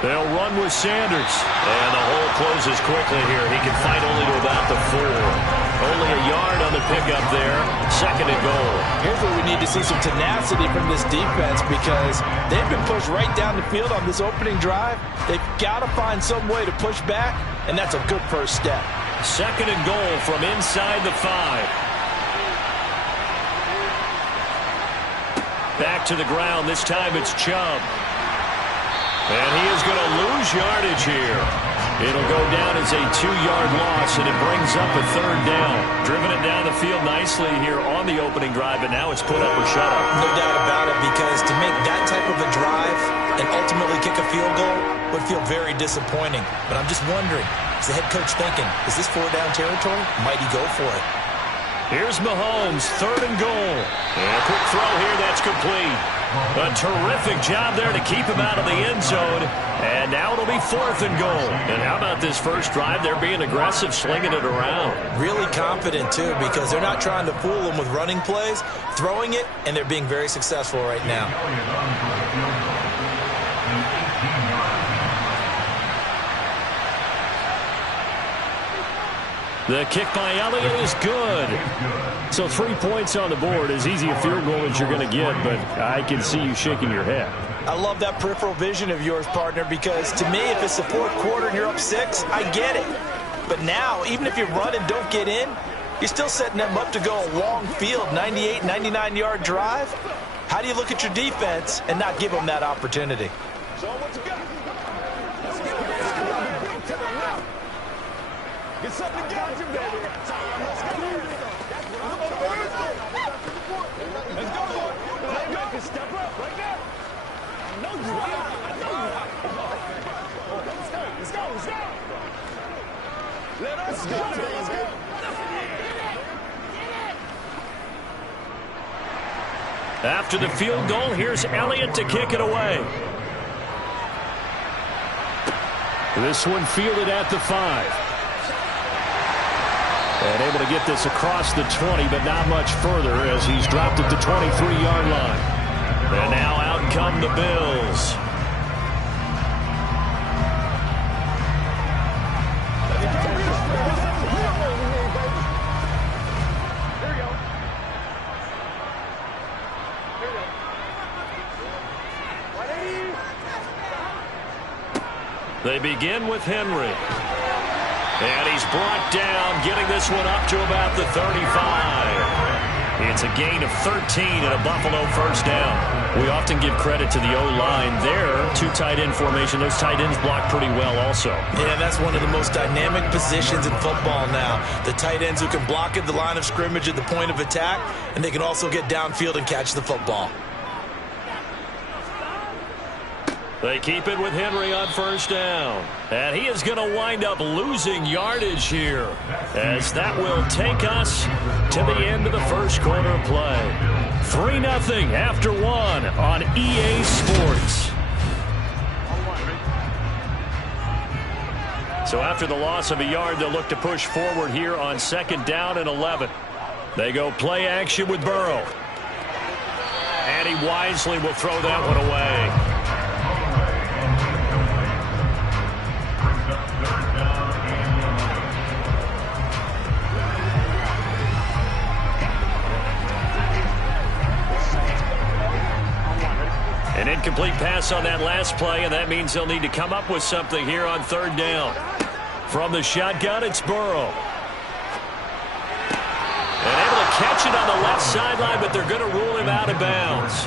They'll run with Sanders. And the hole closes quickly here. He can fight only to about the 4. Only a yard on the pickup there. Second and goal. Here's where we need to see some tenacity from this defense because they've been pushed right down the field on this opening drive. They've got to find some way to push back, and that's a good first step. Second and goal from inside the 5. Back to the ground. This time it's Chubb. And he is going to lose yardage here. It'll go down as a 2-yard loss, and it brings up a third down. Driven it down the field nicely here on the opening drive, but now it's put up or shut up. No doubt about it, because to make that type of a drive and ultimately kick a field goal would feel very disappointing. But I'm just wondering, is the head coach thinking, is this 4-down territory? Might he go for it? Here's Mahomes, third and goal. And a quick throw here, that's complete. A terrific job there to keep him out of the end zone. And now it'll be fourth and goal. And how about this first drive? They're being aggressive, slinging it around. Really confident, too, because they're not trying to fool them with running plays, throwing it, and they're being very successful right now. The kick by Elliott is good. So 3 points on the board. As easy a field goal as you're going to get, but I can see you shaking your head. I love that peripheral vision of yours, partner, because to me, if it's the fourth quarter and you're up 6, I get it. But now, even if you run and don't get in, You're still setting them up to go a long field, 98, 99-yard drive. How do you look at your defense and not give them that opportunity? Show them what you got. Let's get get something together, baby. Let's go, boy. Playmaker, step up right now. I know you are. Let's go. Let us go. Let's go. After the field goal, here's Elliott to kick it away. This one fielded at the 5. And able to get this across the 20, but not much further as he's dropped at the 23-yard line. And now out come the Bills. They begin with Henry. And he's brought down, getting this one up to about the 35. It's a gain of 13 and a Buffalo first down. We often give credit to the O-line there. 2 tight end formation. Those tight ends block pretty well also. Yeah, that's one of the most dynamic positions in football now. The tight ends who can block at the line of scrimmage at the point of attack, and they can also get downfield and catch the football. They keep it with Henry on first down. And he is going to wind up losing yardage here, as that will take us to the end of the first quarter of play. 3-0 after 1 on EA Sports. So after the loss of a yard, they'll look to push forward here on 2nd down and 11. They go play action with Burrow. And he wisely will throw that one away. An incomplete pass on that last play, and that means they'll need to come up with something here on 3rd down. From the shotgun, it's Burrow. And able to catch it on the left sideline, but they're going to rule him out of bounds.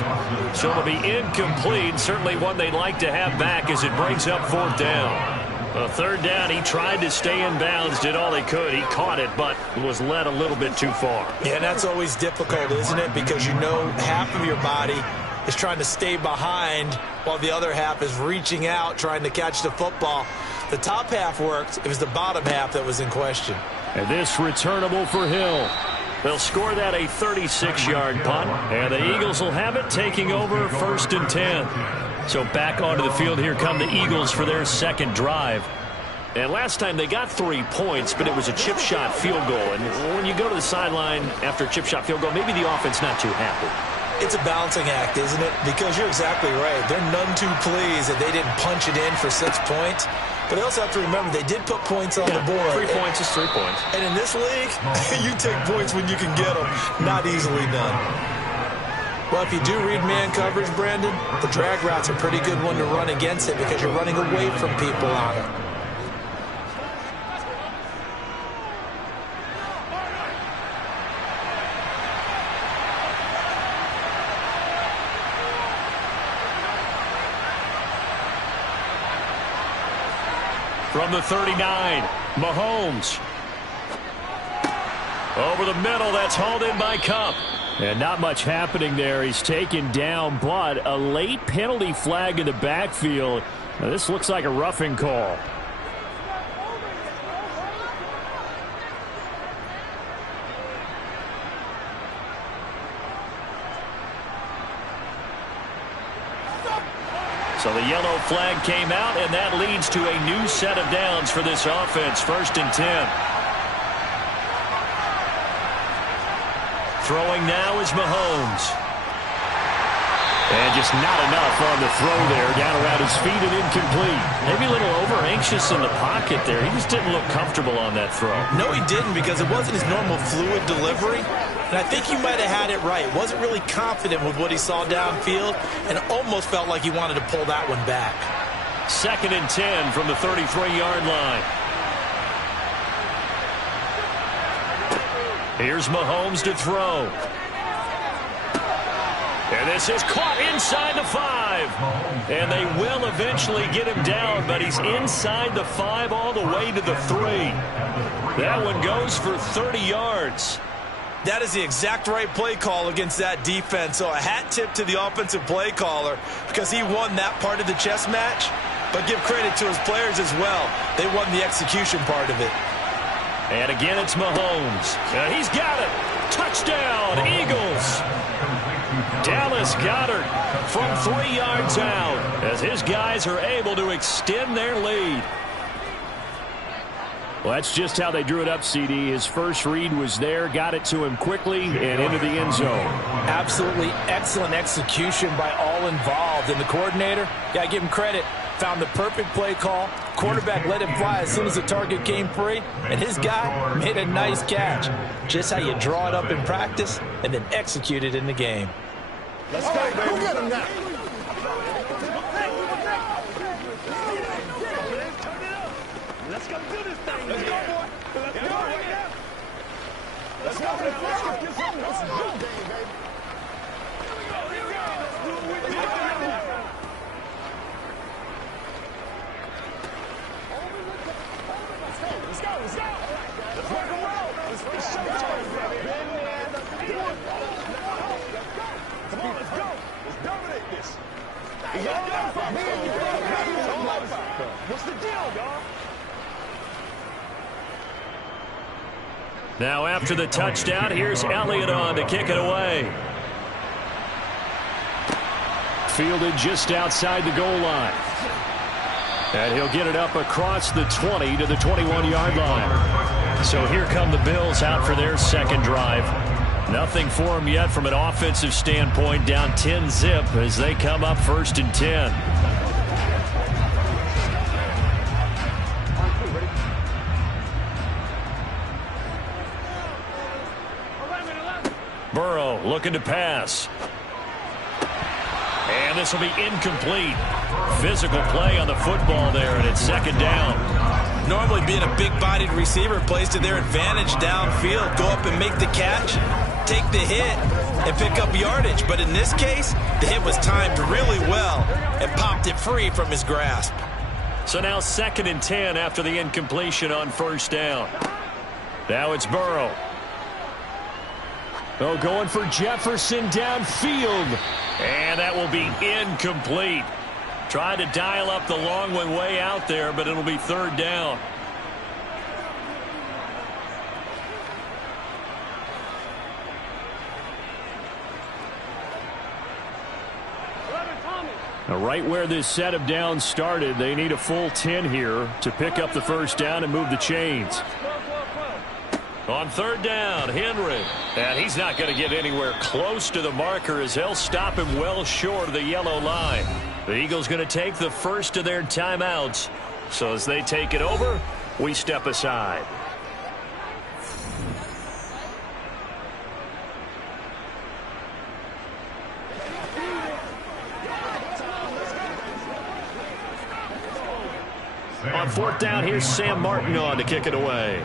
So it'll be incomplete, certainly one they'd like to have back as it brings up 4th down. 3rd down, he tried to stay in bounds, did all he could. He caught it, but was led a little bit too far. Yeah, and that's always difficult, isn't it? Because you know half of your body is trying to stay behind while the other half is reaching out, trying to catch the football. The top half worked. It was the bottom half that was in question. And this returnable for Hill. They'll score that a 36-yard punt, and the Eagles will have it, taking over 1st and 10. So back onto the field, here come the Eagles for their 2nd drive. And last time they got 3 points, but it was a chip shot field goal. And when you go to the sideline after a chip shot field goal, maybe the offense not too happy. It's a balancing act, isn't it? Because you're exactly right. They're none too pleased that they didn't punch it in for 6 points. But they also have to remember they did put points on the board. 3 points is 3 points. And in this league, you take points when you can get them. Not easily done. Well, if you do read man coverage, Brandon, the drag route's a pretty good one to run against it because you're running away from people on it. From the 39, Mahomes. Over the middle, that's hauled in by Kupp. And not much happening there. He's taken down, but a late penalty flag in the backfield. Now, this looks like a roughing call. So the yellow flag came out, and that leads to a new set of downs for this offense. 1st and 10. Throwing now is Mahomes. And just not enough on the throw there. Down around his feet and incomplete. Maybe a little over-anxious in the pocket there. He just didn't look comfortable on that throw. No, he didn't, because it wasn't his normal fluid delivery. And I think he might have had it right. Wasn't really confident with what he saw downfield and almost felt like he wanted to pull that one back. 2nd and 10 from the 33-yard line. Here's Mahomes to throw. And this is caught inside the 5. And they will eventually get him down, but he's inside the 5 all the way to the 3. That one goes for 30 yards. That is the exact right play call against that defense. So a hat tip to the offensive play caller because he won that part of the chess match. But give credit to his players as well. They won the execution part of it. And again, it's Mahomes. And he's got it. Touchdown, Eagles. Dallas Goedert from 3 yards out as his guys are able to extend their lead. Well, that's just how they drew it up, CD. His first read was there, got it to him quickly, and into the end zone. Absolutely excellent execution by all involved. And the coordinator, got to give him credit, found the perfect play call. Quarterback let him fly as soon as the target came free, and his guy made a nice catch. Just how you draw it up in practice and then execute it in the game. Let's go, baby. Go get him now. Let's go do this thing. Let's go, boy. Let's go. Let's go. Let's get something. Let's go, baby. Here we go. Let's do it with you. Let's go. Let's go. Let's rock and roll. Let's showtime, baby. Come on, let's go. Let's dominate this. What's the deal, y'all? Now after the touchdown, here's Elliott on to kick it away. Fielded just outside the goal line. And he'll get it up across the 20 to the 21-yard line. So here come the Bills out for their second drive. Nothing for them yet from an offensive standpoint, down 10-zip as they come up 1st and 10. Burrow looking to pass. And this will be incomplete. Physical play on the football there, and it's second down. Normally being a big-bodied receiver plays to their advantage downfield. Go up and make the catch, take the hit, and pick up yardage. But in this case, the hit was timed really well and popped it free from his grasp. So now 2nd and 10 after the incompletion on 1st down. Now it's Burrow. Oh, going for Jefferson downfield. And that will be incomplete. Tried to dial up the long one way out there, but it'll be 3rd down. Now, right where this set of downs started, they need a full 10 here to pick up the 1st down and move the chains. On 3rd down, Henry. And he's not going to get anywhere close to the marker as they'll stop him well short of the yellow line. The Eagles going to take the first of their timeouts. So as they take it over, we step aside. On 4th down, here's Sam Martin on to kick it away.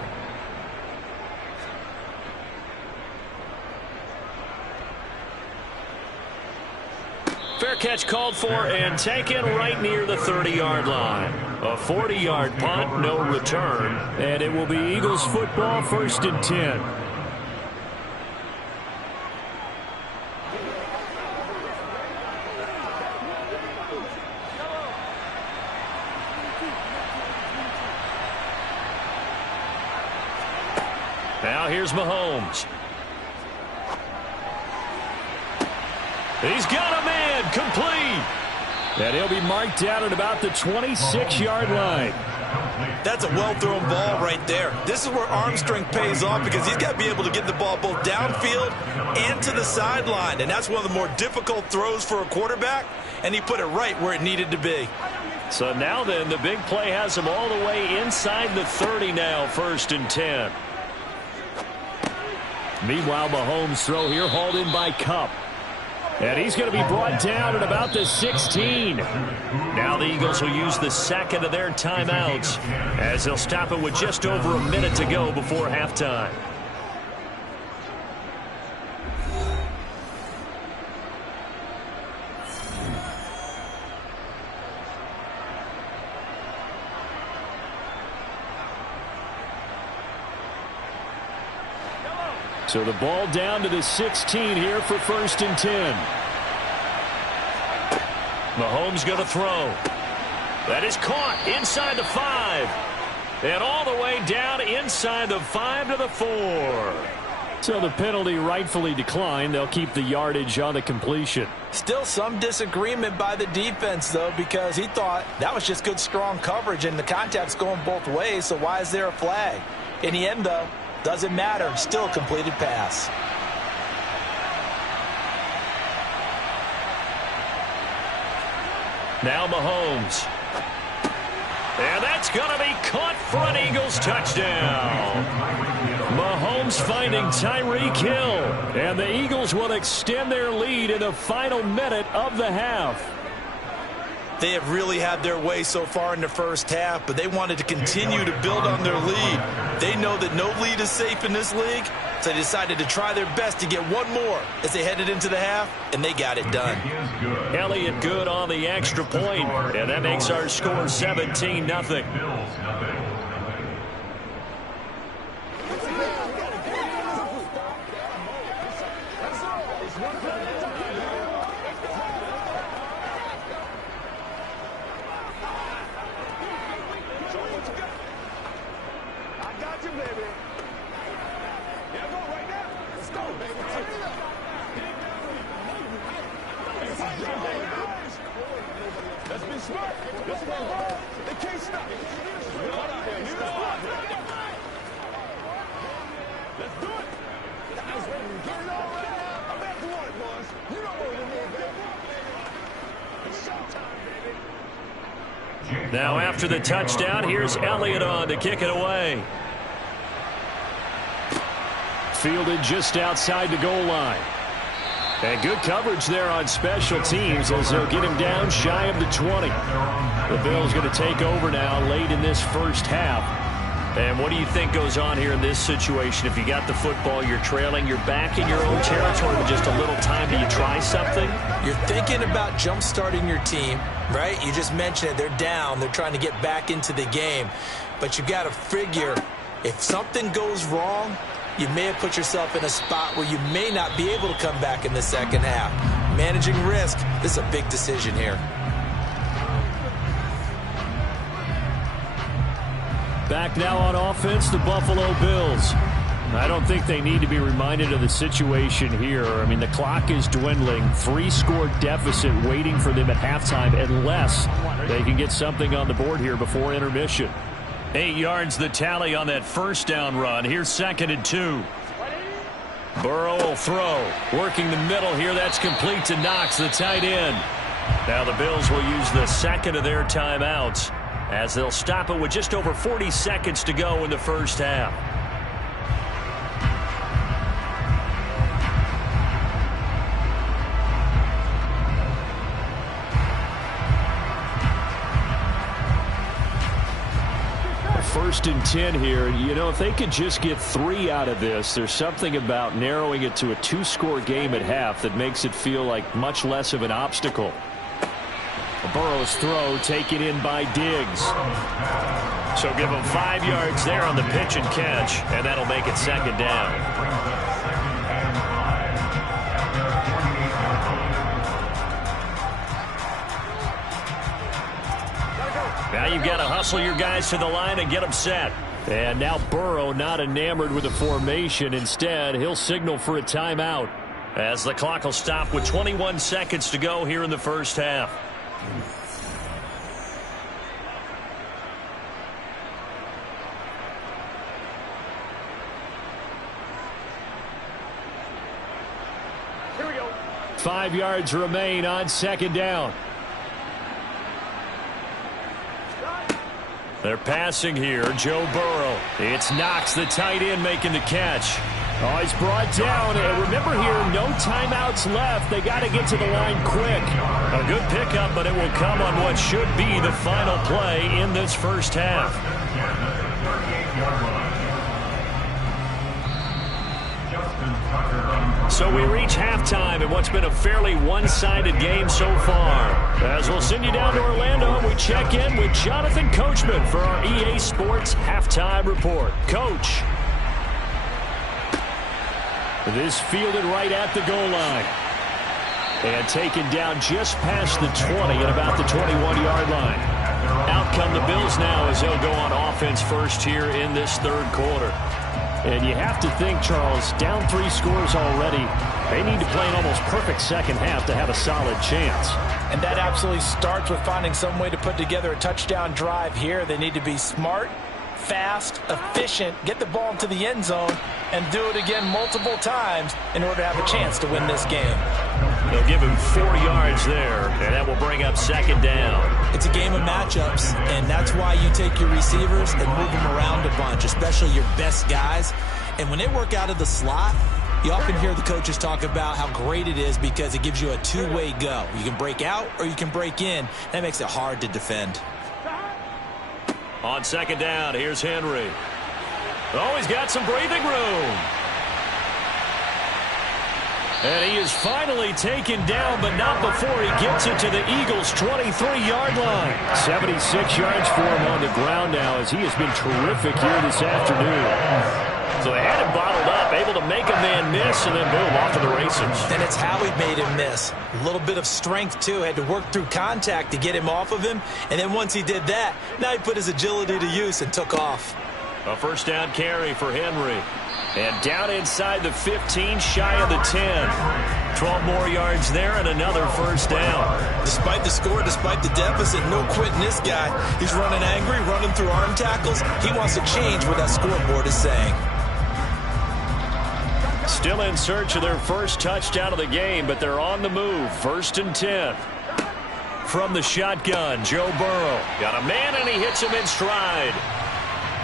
Fair catch called for and taken right near the 30-yard line. A 40-yard punt, no return. And it will be Eagles football, 1st and 10. Now here's Mahomes. He's got a man, complete. And he'll be marked down at about the 26-yard line. That's a well-thrown ball right there. This is where arm strength pays off because he's got to be able to get the ball both downfield and to the sideline. And that's one of the more difficult throws for a quarterback, and he put it right where it needed to be. So now then, the big play has him all the way inside the 30 now, 1st and 10. Meanwhile, Mahomes' throw here hauled in by Kupp. And he's going to be brought down at about the 16. Now the Eagles will use the second of their timeouts as they'll stop it with just over a minute to go before halftime. So the ball down to the 16 here for 1st and 10. Mahomes going to throw. That is caught inside the 5. And all the way down inside the 5 to the 4. So the penalty rightfully declined. They'll keep the yardage on the completion. Still some disagreement by the defense, though, because he thought that was just good, strong coverage, and the contact's going both ways, so why is there a flag? In the end, though, doesn't matter. Still a completed pass. Now Mahomes. And that's going to be caught for an Eagles touchdown. Mahomes finding Tyreek Hill. And the Eagles will extend their lead in the final minute of the half. They have really had their way so far in the first half, but they wanted to continue to build on their lead. They know that no lead is safe in this league, so they decided to try their best to get one more as they headed into the half, and they got it done. Elliott good on the extra point, and that makes our score 17-0. Now after the touchdown, here's Elliott on to kick it away. Fielded just outside the goal line. And good coverage there on special teams as they'll get him down shy of the 20. The Bills going to take over now late in this first half. And what do you think goes on here in this situation? If you got the football, you're trailing, you're back in your own territory with just a little time. Do you try something? You're thinking about jump-starting your team, right? You just mentioned it. They're down. They're trying to get back into the game. But you got to figure if something goes wrong, you may have put yourself in a spot where you may not be able to come back in the second half. Managing risk, this is a big decision here. Back now on offense, the Buffalo Bills. I don't think they need to be reminded of the situation here. I mean, the clock is dwindling. 3-score deficit waiting for them at halftime unless they can get something on the board here before intermission. 8 yards the tally on that first down run. Here's 2nd and 2. Burrow will throw. Working the middle here. That's complete to Knox, the tight end. Now the Bills will use the second of their timeouts as they'll stop it with just over 40 seconds to go in the first half. First and 10 here. You know, if they could just get 3 out of this, there's something about narrowing it to a 2-score game at half that makes it feel like much less of an obstacle. Burrow's throw taken in by Diggs. So give him 5 yards there on the pitch and catch, and that'll make it 2nd down. Now you've got to hustle your guys to the line and get them set. And now Burrow not enamored with the formation. Instead, he'll signal for a timeout as the clock will stop with 21 seconds to go here in the first half. Here we go. 5 yards remain on 2nd down. They're passing here. Joe Burrow. It's Knox, the tight end, making the catch. Oh, he's brought down. And remember here, no timeouts left. They got to get to the line quick. A good pickup, but it will come on what should be the final play in this first half. So we reach halftime in what's been a fairly one-sided game so far. As we'll send you down to Orlando, we check in with Jonathan Coachman for our EA Sports Halftime Report. Coach. This fielded right at the goal line. And taken down just past the 20 at about the 21-yard line. Out come the Bills now as they'll go on offense first here in this third quarter. And you have to think, Charles, down 3 scores already. They need to play an almost perfect second half to have a solid chance. And that absolutely starts with finding some way to put together a touchdown drive here. They need to be smart, fast, efficient, get the ball into the end zone, and do it again multiple times in order to have a chance to win this game. They'll give him 4 yards there, and that will bring up second down. It's a game of matchups, and that's why you take your receivers and move them around a bunch, especially your best guys. And when they work out of the slot, you often hear the coaches talk about how great it is because it gives you a two-way go. You can break out or you can break in. That makes it hard to defend. On second down, here's Henry. Oh, he's got some breathing room. And he is finally taken down, but not before he gets it to the Eagles' 23-yard line. 76 yards for him on the ground now as he has been terrific here this afternoon. So they had him bottled up, able to make a man miss, and then boom, off to the races. And it's how he made him miss. A little bit of strength, too. Had to work through contact to get him off of him. And then once he did that, now he put his agility to use and took off. A first down carry for Henry. And down inside the 15, shy of the 10. 12 more yards there and another first down. Despite the score, despite the deficit, no quitting this guy. He's running angry, running through arm tackles. He wants to change what that scoreboard is saying. Still in search of their first touchdown of the game, but they're on the move. 1st and 10. From the shotgun, Joe Burrow. Got a man, and he hits him in stride.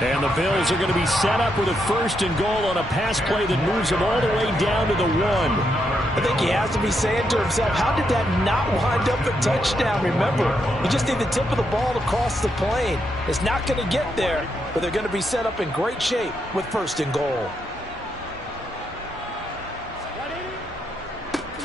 And the Bills are going to be set up with a 1st and goal on a pass play that moves them all the way down to the 1. I think he has to be saying to himself, how did that not wind up a touchdown? Remember, you just need the tip of the ball to cross the plane. It's not going to get there, but they're going to be set up in great shape with 1st and goal.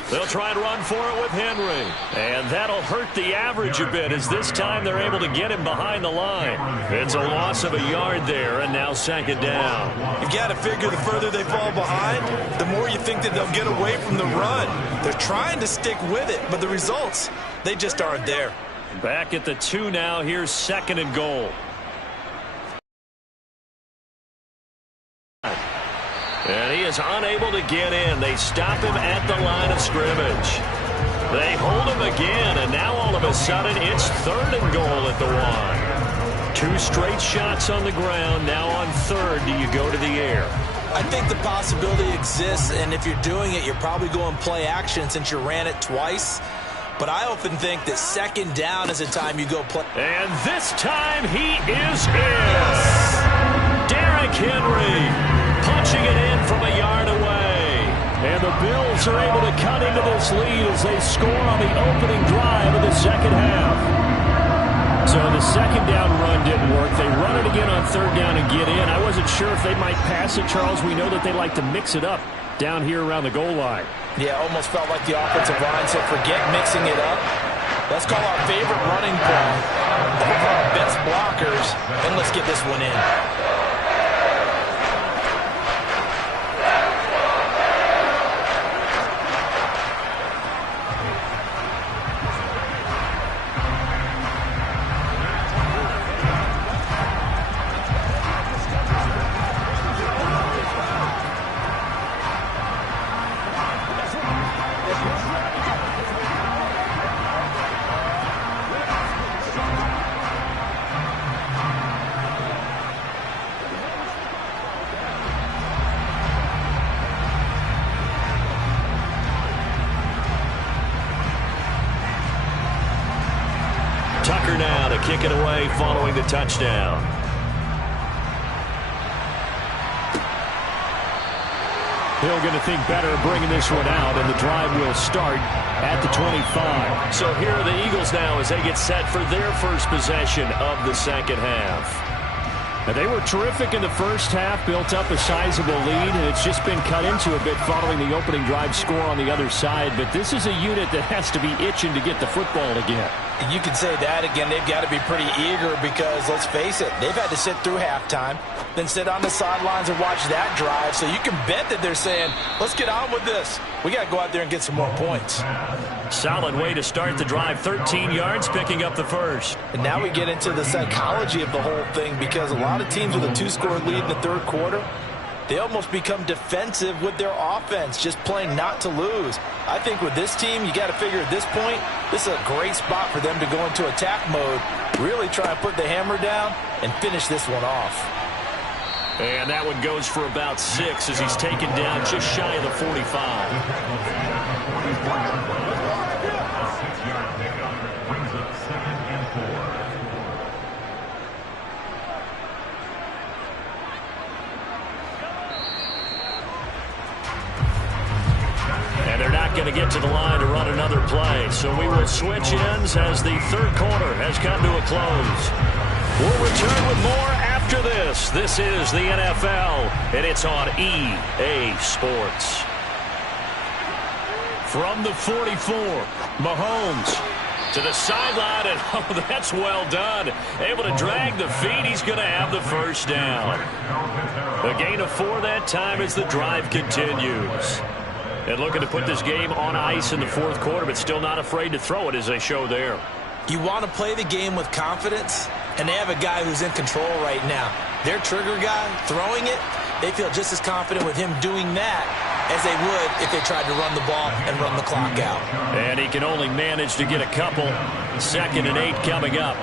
They'll try and run for it with Henry. And that'll hurt the average a bit as this time they're able to get him behind the line. It's a loss of a yard there, and now second down. You've got to figure the further they fall behind, the more you think that they'll get away from the run. They're trying to stick with it, but the results, they just aren't there. Back at the 2 now. Here's 2nd and goal. And he is unable to get in. They stop him at the line of scrimmage. They hold him again, and now all of a sudden it's 3rd and goal at the 1. 2 straight shots on the ground. Now on 3rd, do you go to the air? I think the possibility exists, and if you're doing it, you're probably going play action since you ran it twice. But I often think that 2nd down is a time you go play. And this time he is in. Derrick Henry punching it in from a yard away. And the Bills are able to cut into this lead as they score on the opening drive of the second half. So the second down run didn't work. They run it again on 3rd down and get in. I wasn't sure if they might pass it, Charles. We know that they like to mix it up down here around the goal line. Yeah, almost felt like the offensive line said, forget mixing it up. Let's call our favorite running play over our best blockers, and let's get this one in. Tucker now to kick it away following the touchdown. Hill going to think better of bringing this one out, and the drive will start at the 25. So here are the Eagles now as they get set for their first possession of the second half. They were terrific in the first half, built up a sizable lead, and it's just been cut into a bit following the opening drive score on the other side. But this is a unit that has to be itching to get the football again. And you can say that again. They've got to be pretty eager because, let's face it, they've had to sit through halftime, then sit on the sidelines and watch that drive. So you can bet that they're saying, let's get on with this. We got to go out there and get some more points. Solid way to start the drive. 13 yards, picking up the first. And now we get into the psychology of the whole thing, because a lot of teams with a 2-score lead in the third quarter, they almost become defensive with their offense, just playing not to lose. I think with this team, you got to figure at this point, this is a great spot for them to go into attack mode, really try and put the hammer down and finish this one off. And that one goes for about 6 as he's taken down just shy of the 45. Going to get to the line to run another play. So we will switch ends as the third quarter has come to a close. We'll return with more after this. This is the NFL, and it's on EA Sports. From the 44, Mahomes to the sideline, and oh, that's well done. Able to drag the feet. He's going to have the first down. A gain of 4 that time as the drive continues. And looking to put this game on ice in the fourth quarter, but still not afraid to throw it as they show there. You want to play the game with confidence, and they have a guy who's in control right now. Their trigger guy throwing it, they feel just as confident with him doing that as they would if they tried to run the ball and run the clock out. And he can only manage to get a couple. 2nd and 8 coming up.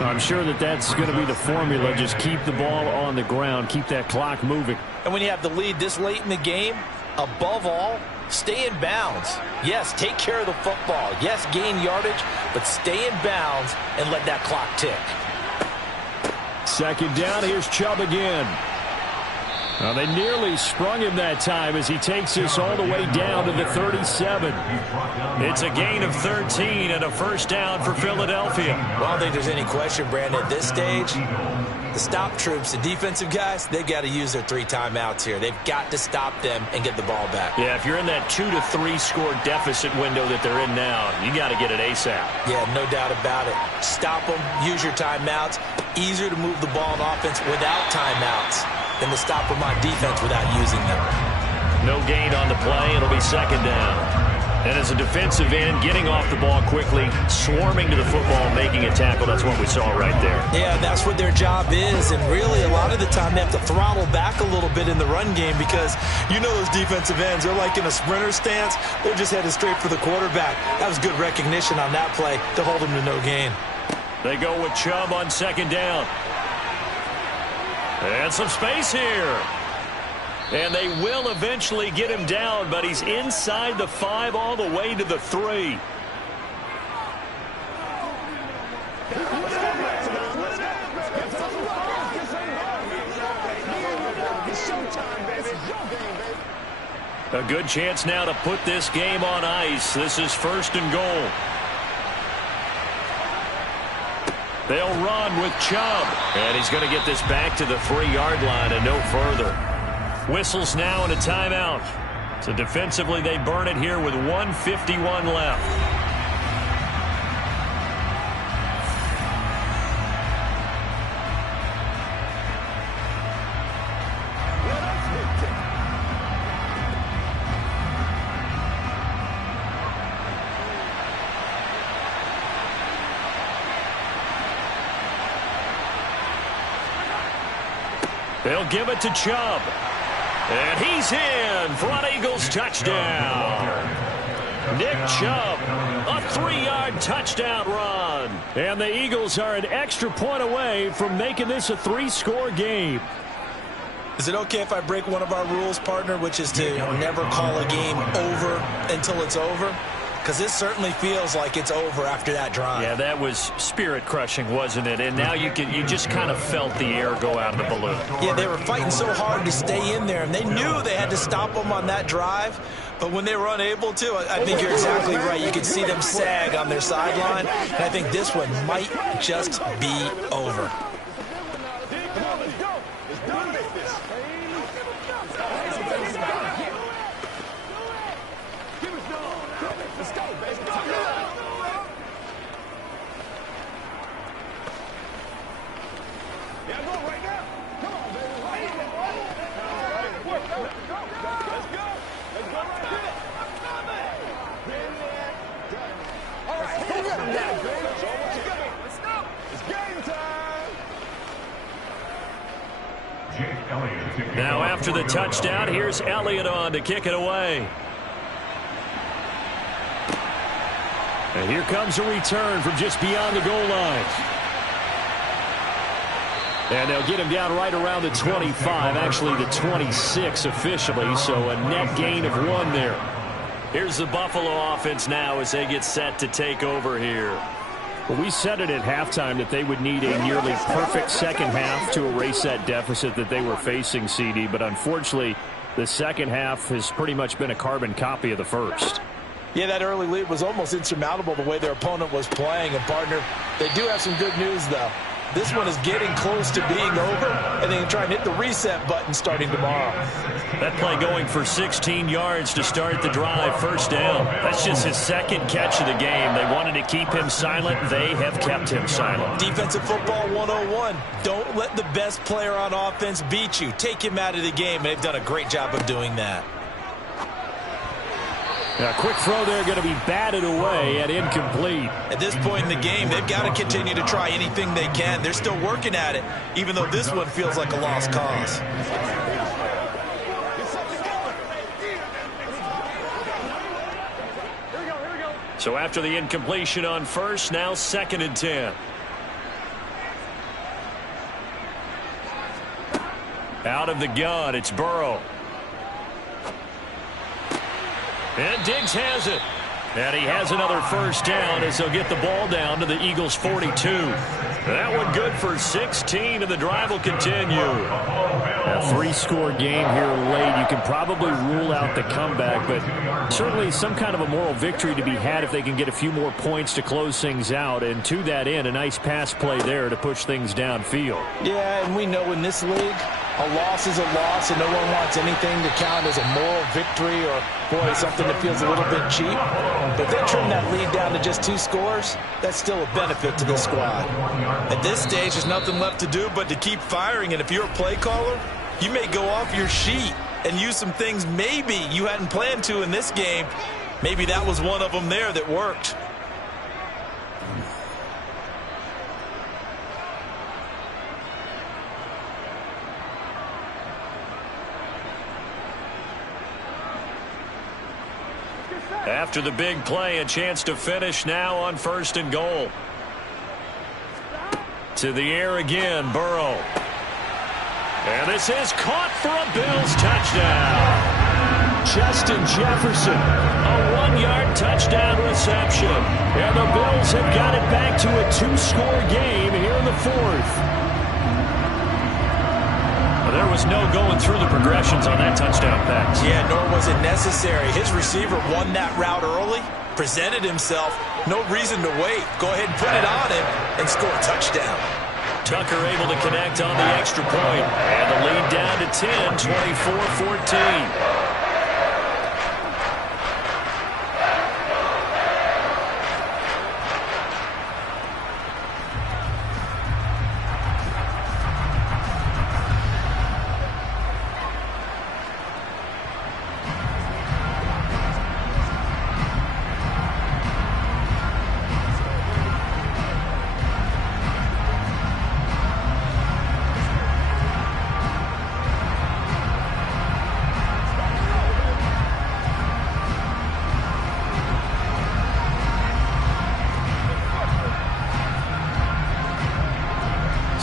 I'm sure that that's going to be the formula. Just keep the ball on the ground, keep that clock moving. And when you have the lead this late in the game, above all, stay in bounds. Yes, take care of the football. Yes, gain yardage, but stay in bounds and let that clock tick. 2nd down, here's Chubb again. Well, they nearly sprung him that time as he takes this all the way down to the 37. It's a gain of 13 and a first down for Philadelphia. Well, I don't think there's any question, Brandon, at this stage, the stop troops, the defensive guys, they've got to use their 3 timeouts here. They've got to stop them and get the ball back. Yeah, if you're in that 2 to 3 score deficit window that they're in now, you got to get it ASAP. Yeah, no doubt about it. Stop them, use your timeouts. Easier to move the ball in offense without timeouts than to stop them on defense without using them. No gain on the play. It'll be 2nd down. And as a defensive end, getting off the ball quickly, swarming to the football, making a tackle, that's what we saw right there. Yeah, that's what their job is. And really, a lot of the time, they have to throttle back a little bit in the run game because you know those defensive ends, they're like in a sprinter stance. They're just headed straight for the quarterback. That was good recognition on that play to hold them to no gain. They go with Chubb on 2nd down. And some space here. And they will eventually get him down, but he's inside the 5 all the way to the 3. A good chance now to put this game on ice. This is 1st and goal. They'll run with Chubb. And he's going to get this back to the 3-yard line and no further. Whistles now and a timeout. So defensively, they burn it here with 1:51 left. They'll give it to Chubb. And he's in for an Eagles touchdown. Nick Chubb, a 3-yard touchdown run. And the Eagles are an extra point away from making this a 3-score game. Is it okay if I break one of our rules, partner, which is to never call a game over until it's over? Because this certainly feels like it's over after that drive. Yeah, that was spirit-crushing, wasn't it? And now you just kind of felt the air go out of the balloon. Yeah, they were fighting so hard to stay in there, and they knew they had to stop them on that drive. But when they were unable to, I think you're exactly right. You could see them sag on their sideline, and I think this one might just be over. Now after the touchdown, here's Elliott on to kick it away. And here comes a return from just beyond the goal line. And they'll get him down right around the 25, actually the 26 officially, so a net gain of 1 there. Here's the Buffalo offense now as they get set to take over here. Well, we said it at halftime that they would need a nearly perfect second half to erase that deficit that they were facing, CD. But unfortunately, the second half has pretty much been a carbon copy of the first. Yeah, that early lead was almost insurmountable the way their opponent was playing. And, partner, they do have some good news, though. This one is getting close to being over, and they can try and hit the reset button starting tomorrow. That play going for 16 yards to start the drive. First down. That's just his second catch of the game. They wanted to keep him silent. They have kept him silent. Defensive football 101. Don't let the best player on offense beat you. Take him out of the game. They've done a great job of doing that. A quick throw there going to be batted away and incomplete. At this point in the game, they've got to continue to try anything they can. They're still working at it, even though this one feels like a lost cause. So after the incompletion on first, now 2nd and 10. Out of the gun, it's Burrow. And Diggs has it. And he has another first down as they'll get the ball down to the Eagles' 42. That one good for 16, and the drive will continue. A 3-score game here late. You can probably rule out the comeback, but certainly some kind of a moral victory to be had if they can get a few more points to close things out. And to that end, a nice pass play there to push things downfield. Yeah, and we know in this league, a loss is a loss, and no one wants anything to count as a moral victory or, boy, something that feels a little bit cheap. But if they trim that lead down to just 2 scores, that's still a benefit to the squad. At this stage, there's nothing left to do but to keep firing, and if you're a play caller, you may go off your sheet and use some things maybe you hadn't planned to in this game. Maybe that was one of them there that worked. After the big play, a chance to finish now on 1st and goal. To the air again, Burrow. And this is caught for a Bills touchdown. Justin Jefferson, a 1-yard touchdown reception. And the Bills have got it back to a 2-score game here in the 4th. There was no going through the progressions on that touchdown pass. Yeah, nor was it necessary. His receiver won that route early, presented himself. No reason to wait. Go ahead and put it on him and score a touchdown. Tucker able to connect on the extra point. And the lead down to 10, 24-14.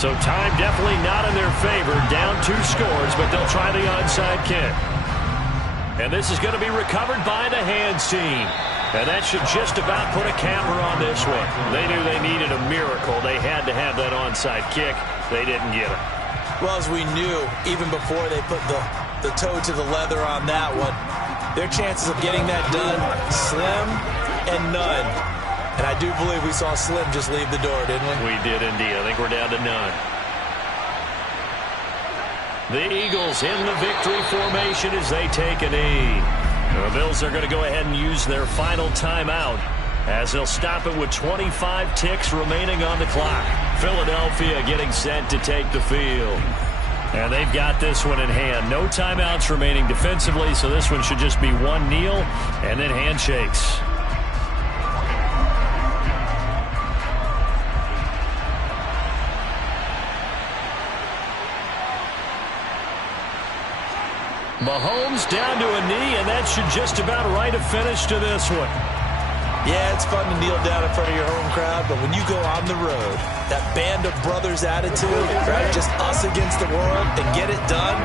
So time definitely not in their favor. Down 2 scores, but they'll try the onside kick. And this is going to be recovered by the hands team. And that should just about put a capper on this one. They knew they needed a miracle. They had to have that onside kick. They didn't get it. Well, as we knew, even before they put the toe to the leather on that one, their chances of getting that done, slim and none. And I do believe we saw Slim just leave the door, didn't we? We did indeed. I think we're down to none. The Eagles in the victory formation as they take a knee. The Bills are going to go ahead and use their final timeout as they'll stop it with 25 ticks remaining on the clock. Philadelphia getting set to take the field. And they've got this one in hand. No timeouts remaining defensively, so this one should just be one kneel and then handshakes. Mahomes down to a knee, and that should just about write a finish to this one. Yeah, it's fun to kneel down in front of your home crowd, but when you go on the road, that band of brothers attitude, right? Just us against the world, and get it done,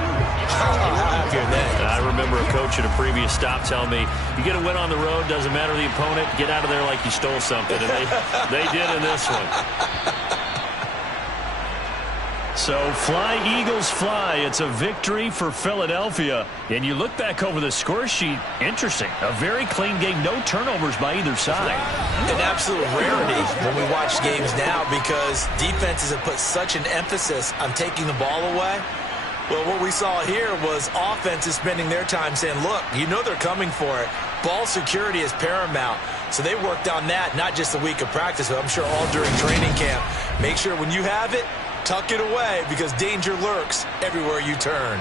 how happy are they? I remember a coach at a previous stop telling me, you get a win on the road, doesn't matter the opponent, get out of there like you stole something. And they did in this one. So fly, Eagles, fly. It's a victory for Philadelphia. And you look back over the score sheet, interesting. A very clean game, no turnovers by either side. An absolute rarity when we watch games now because defenses have put such an emphasis on taking the ball away. Well, what we saw here was offenses spending their time saying, look, you know they're coming for it. Ball security is paramount. So they worked on that, not just a week of practice, but I'm sure all during training camp. Make sure when you have it, tuck it away because danger lurks everywhere you turn.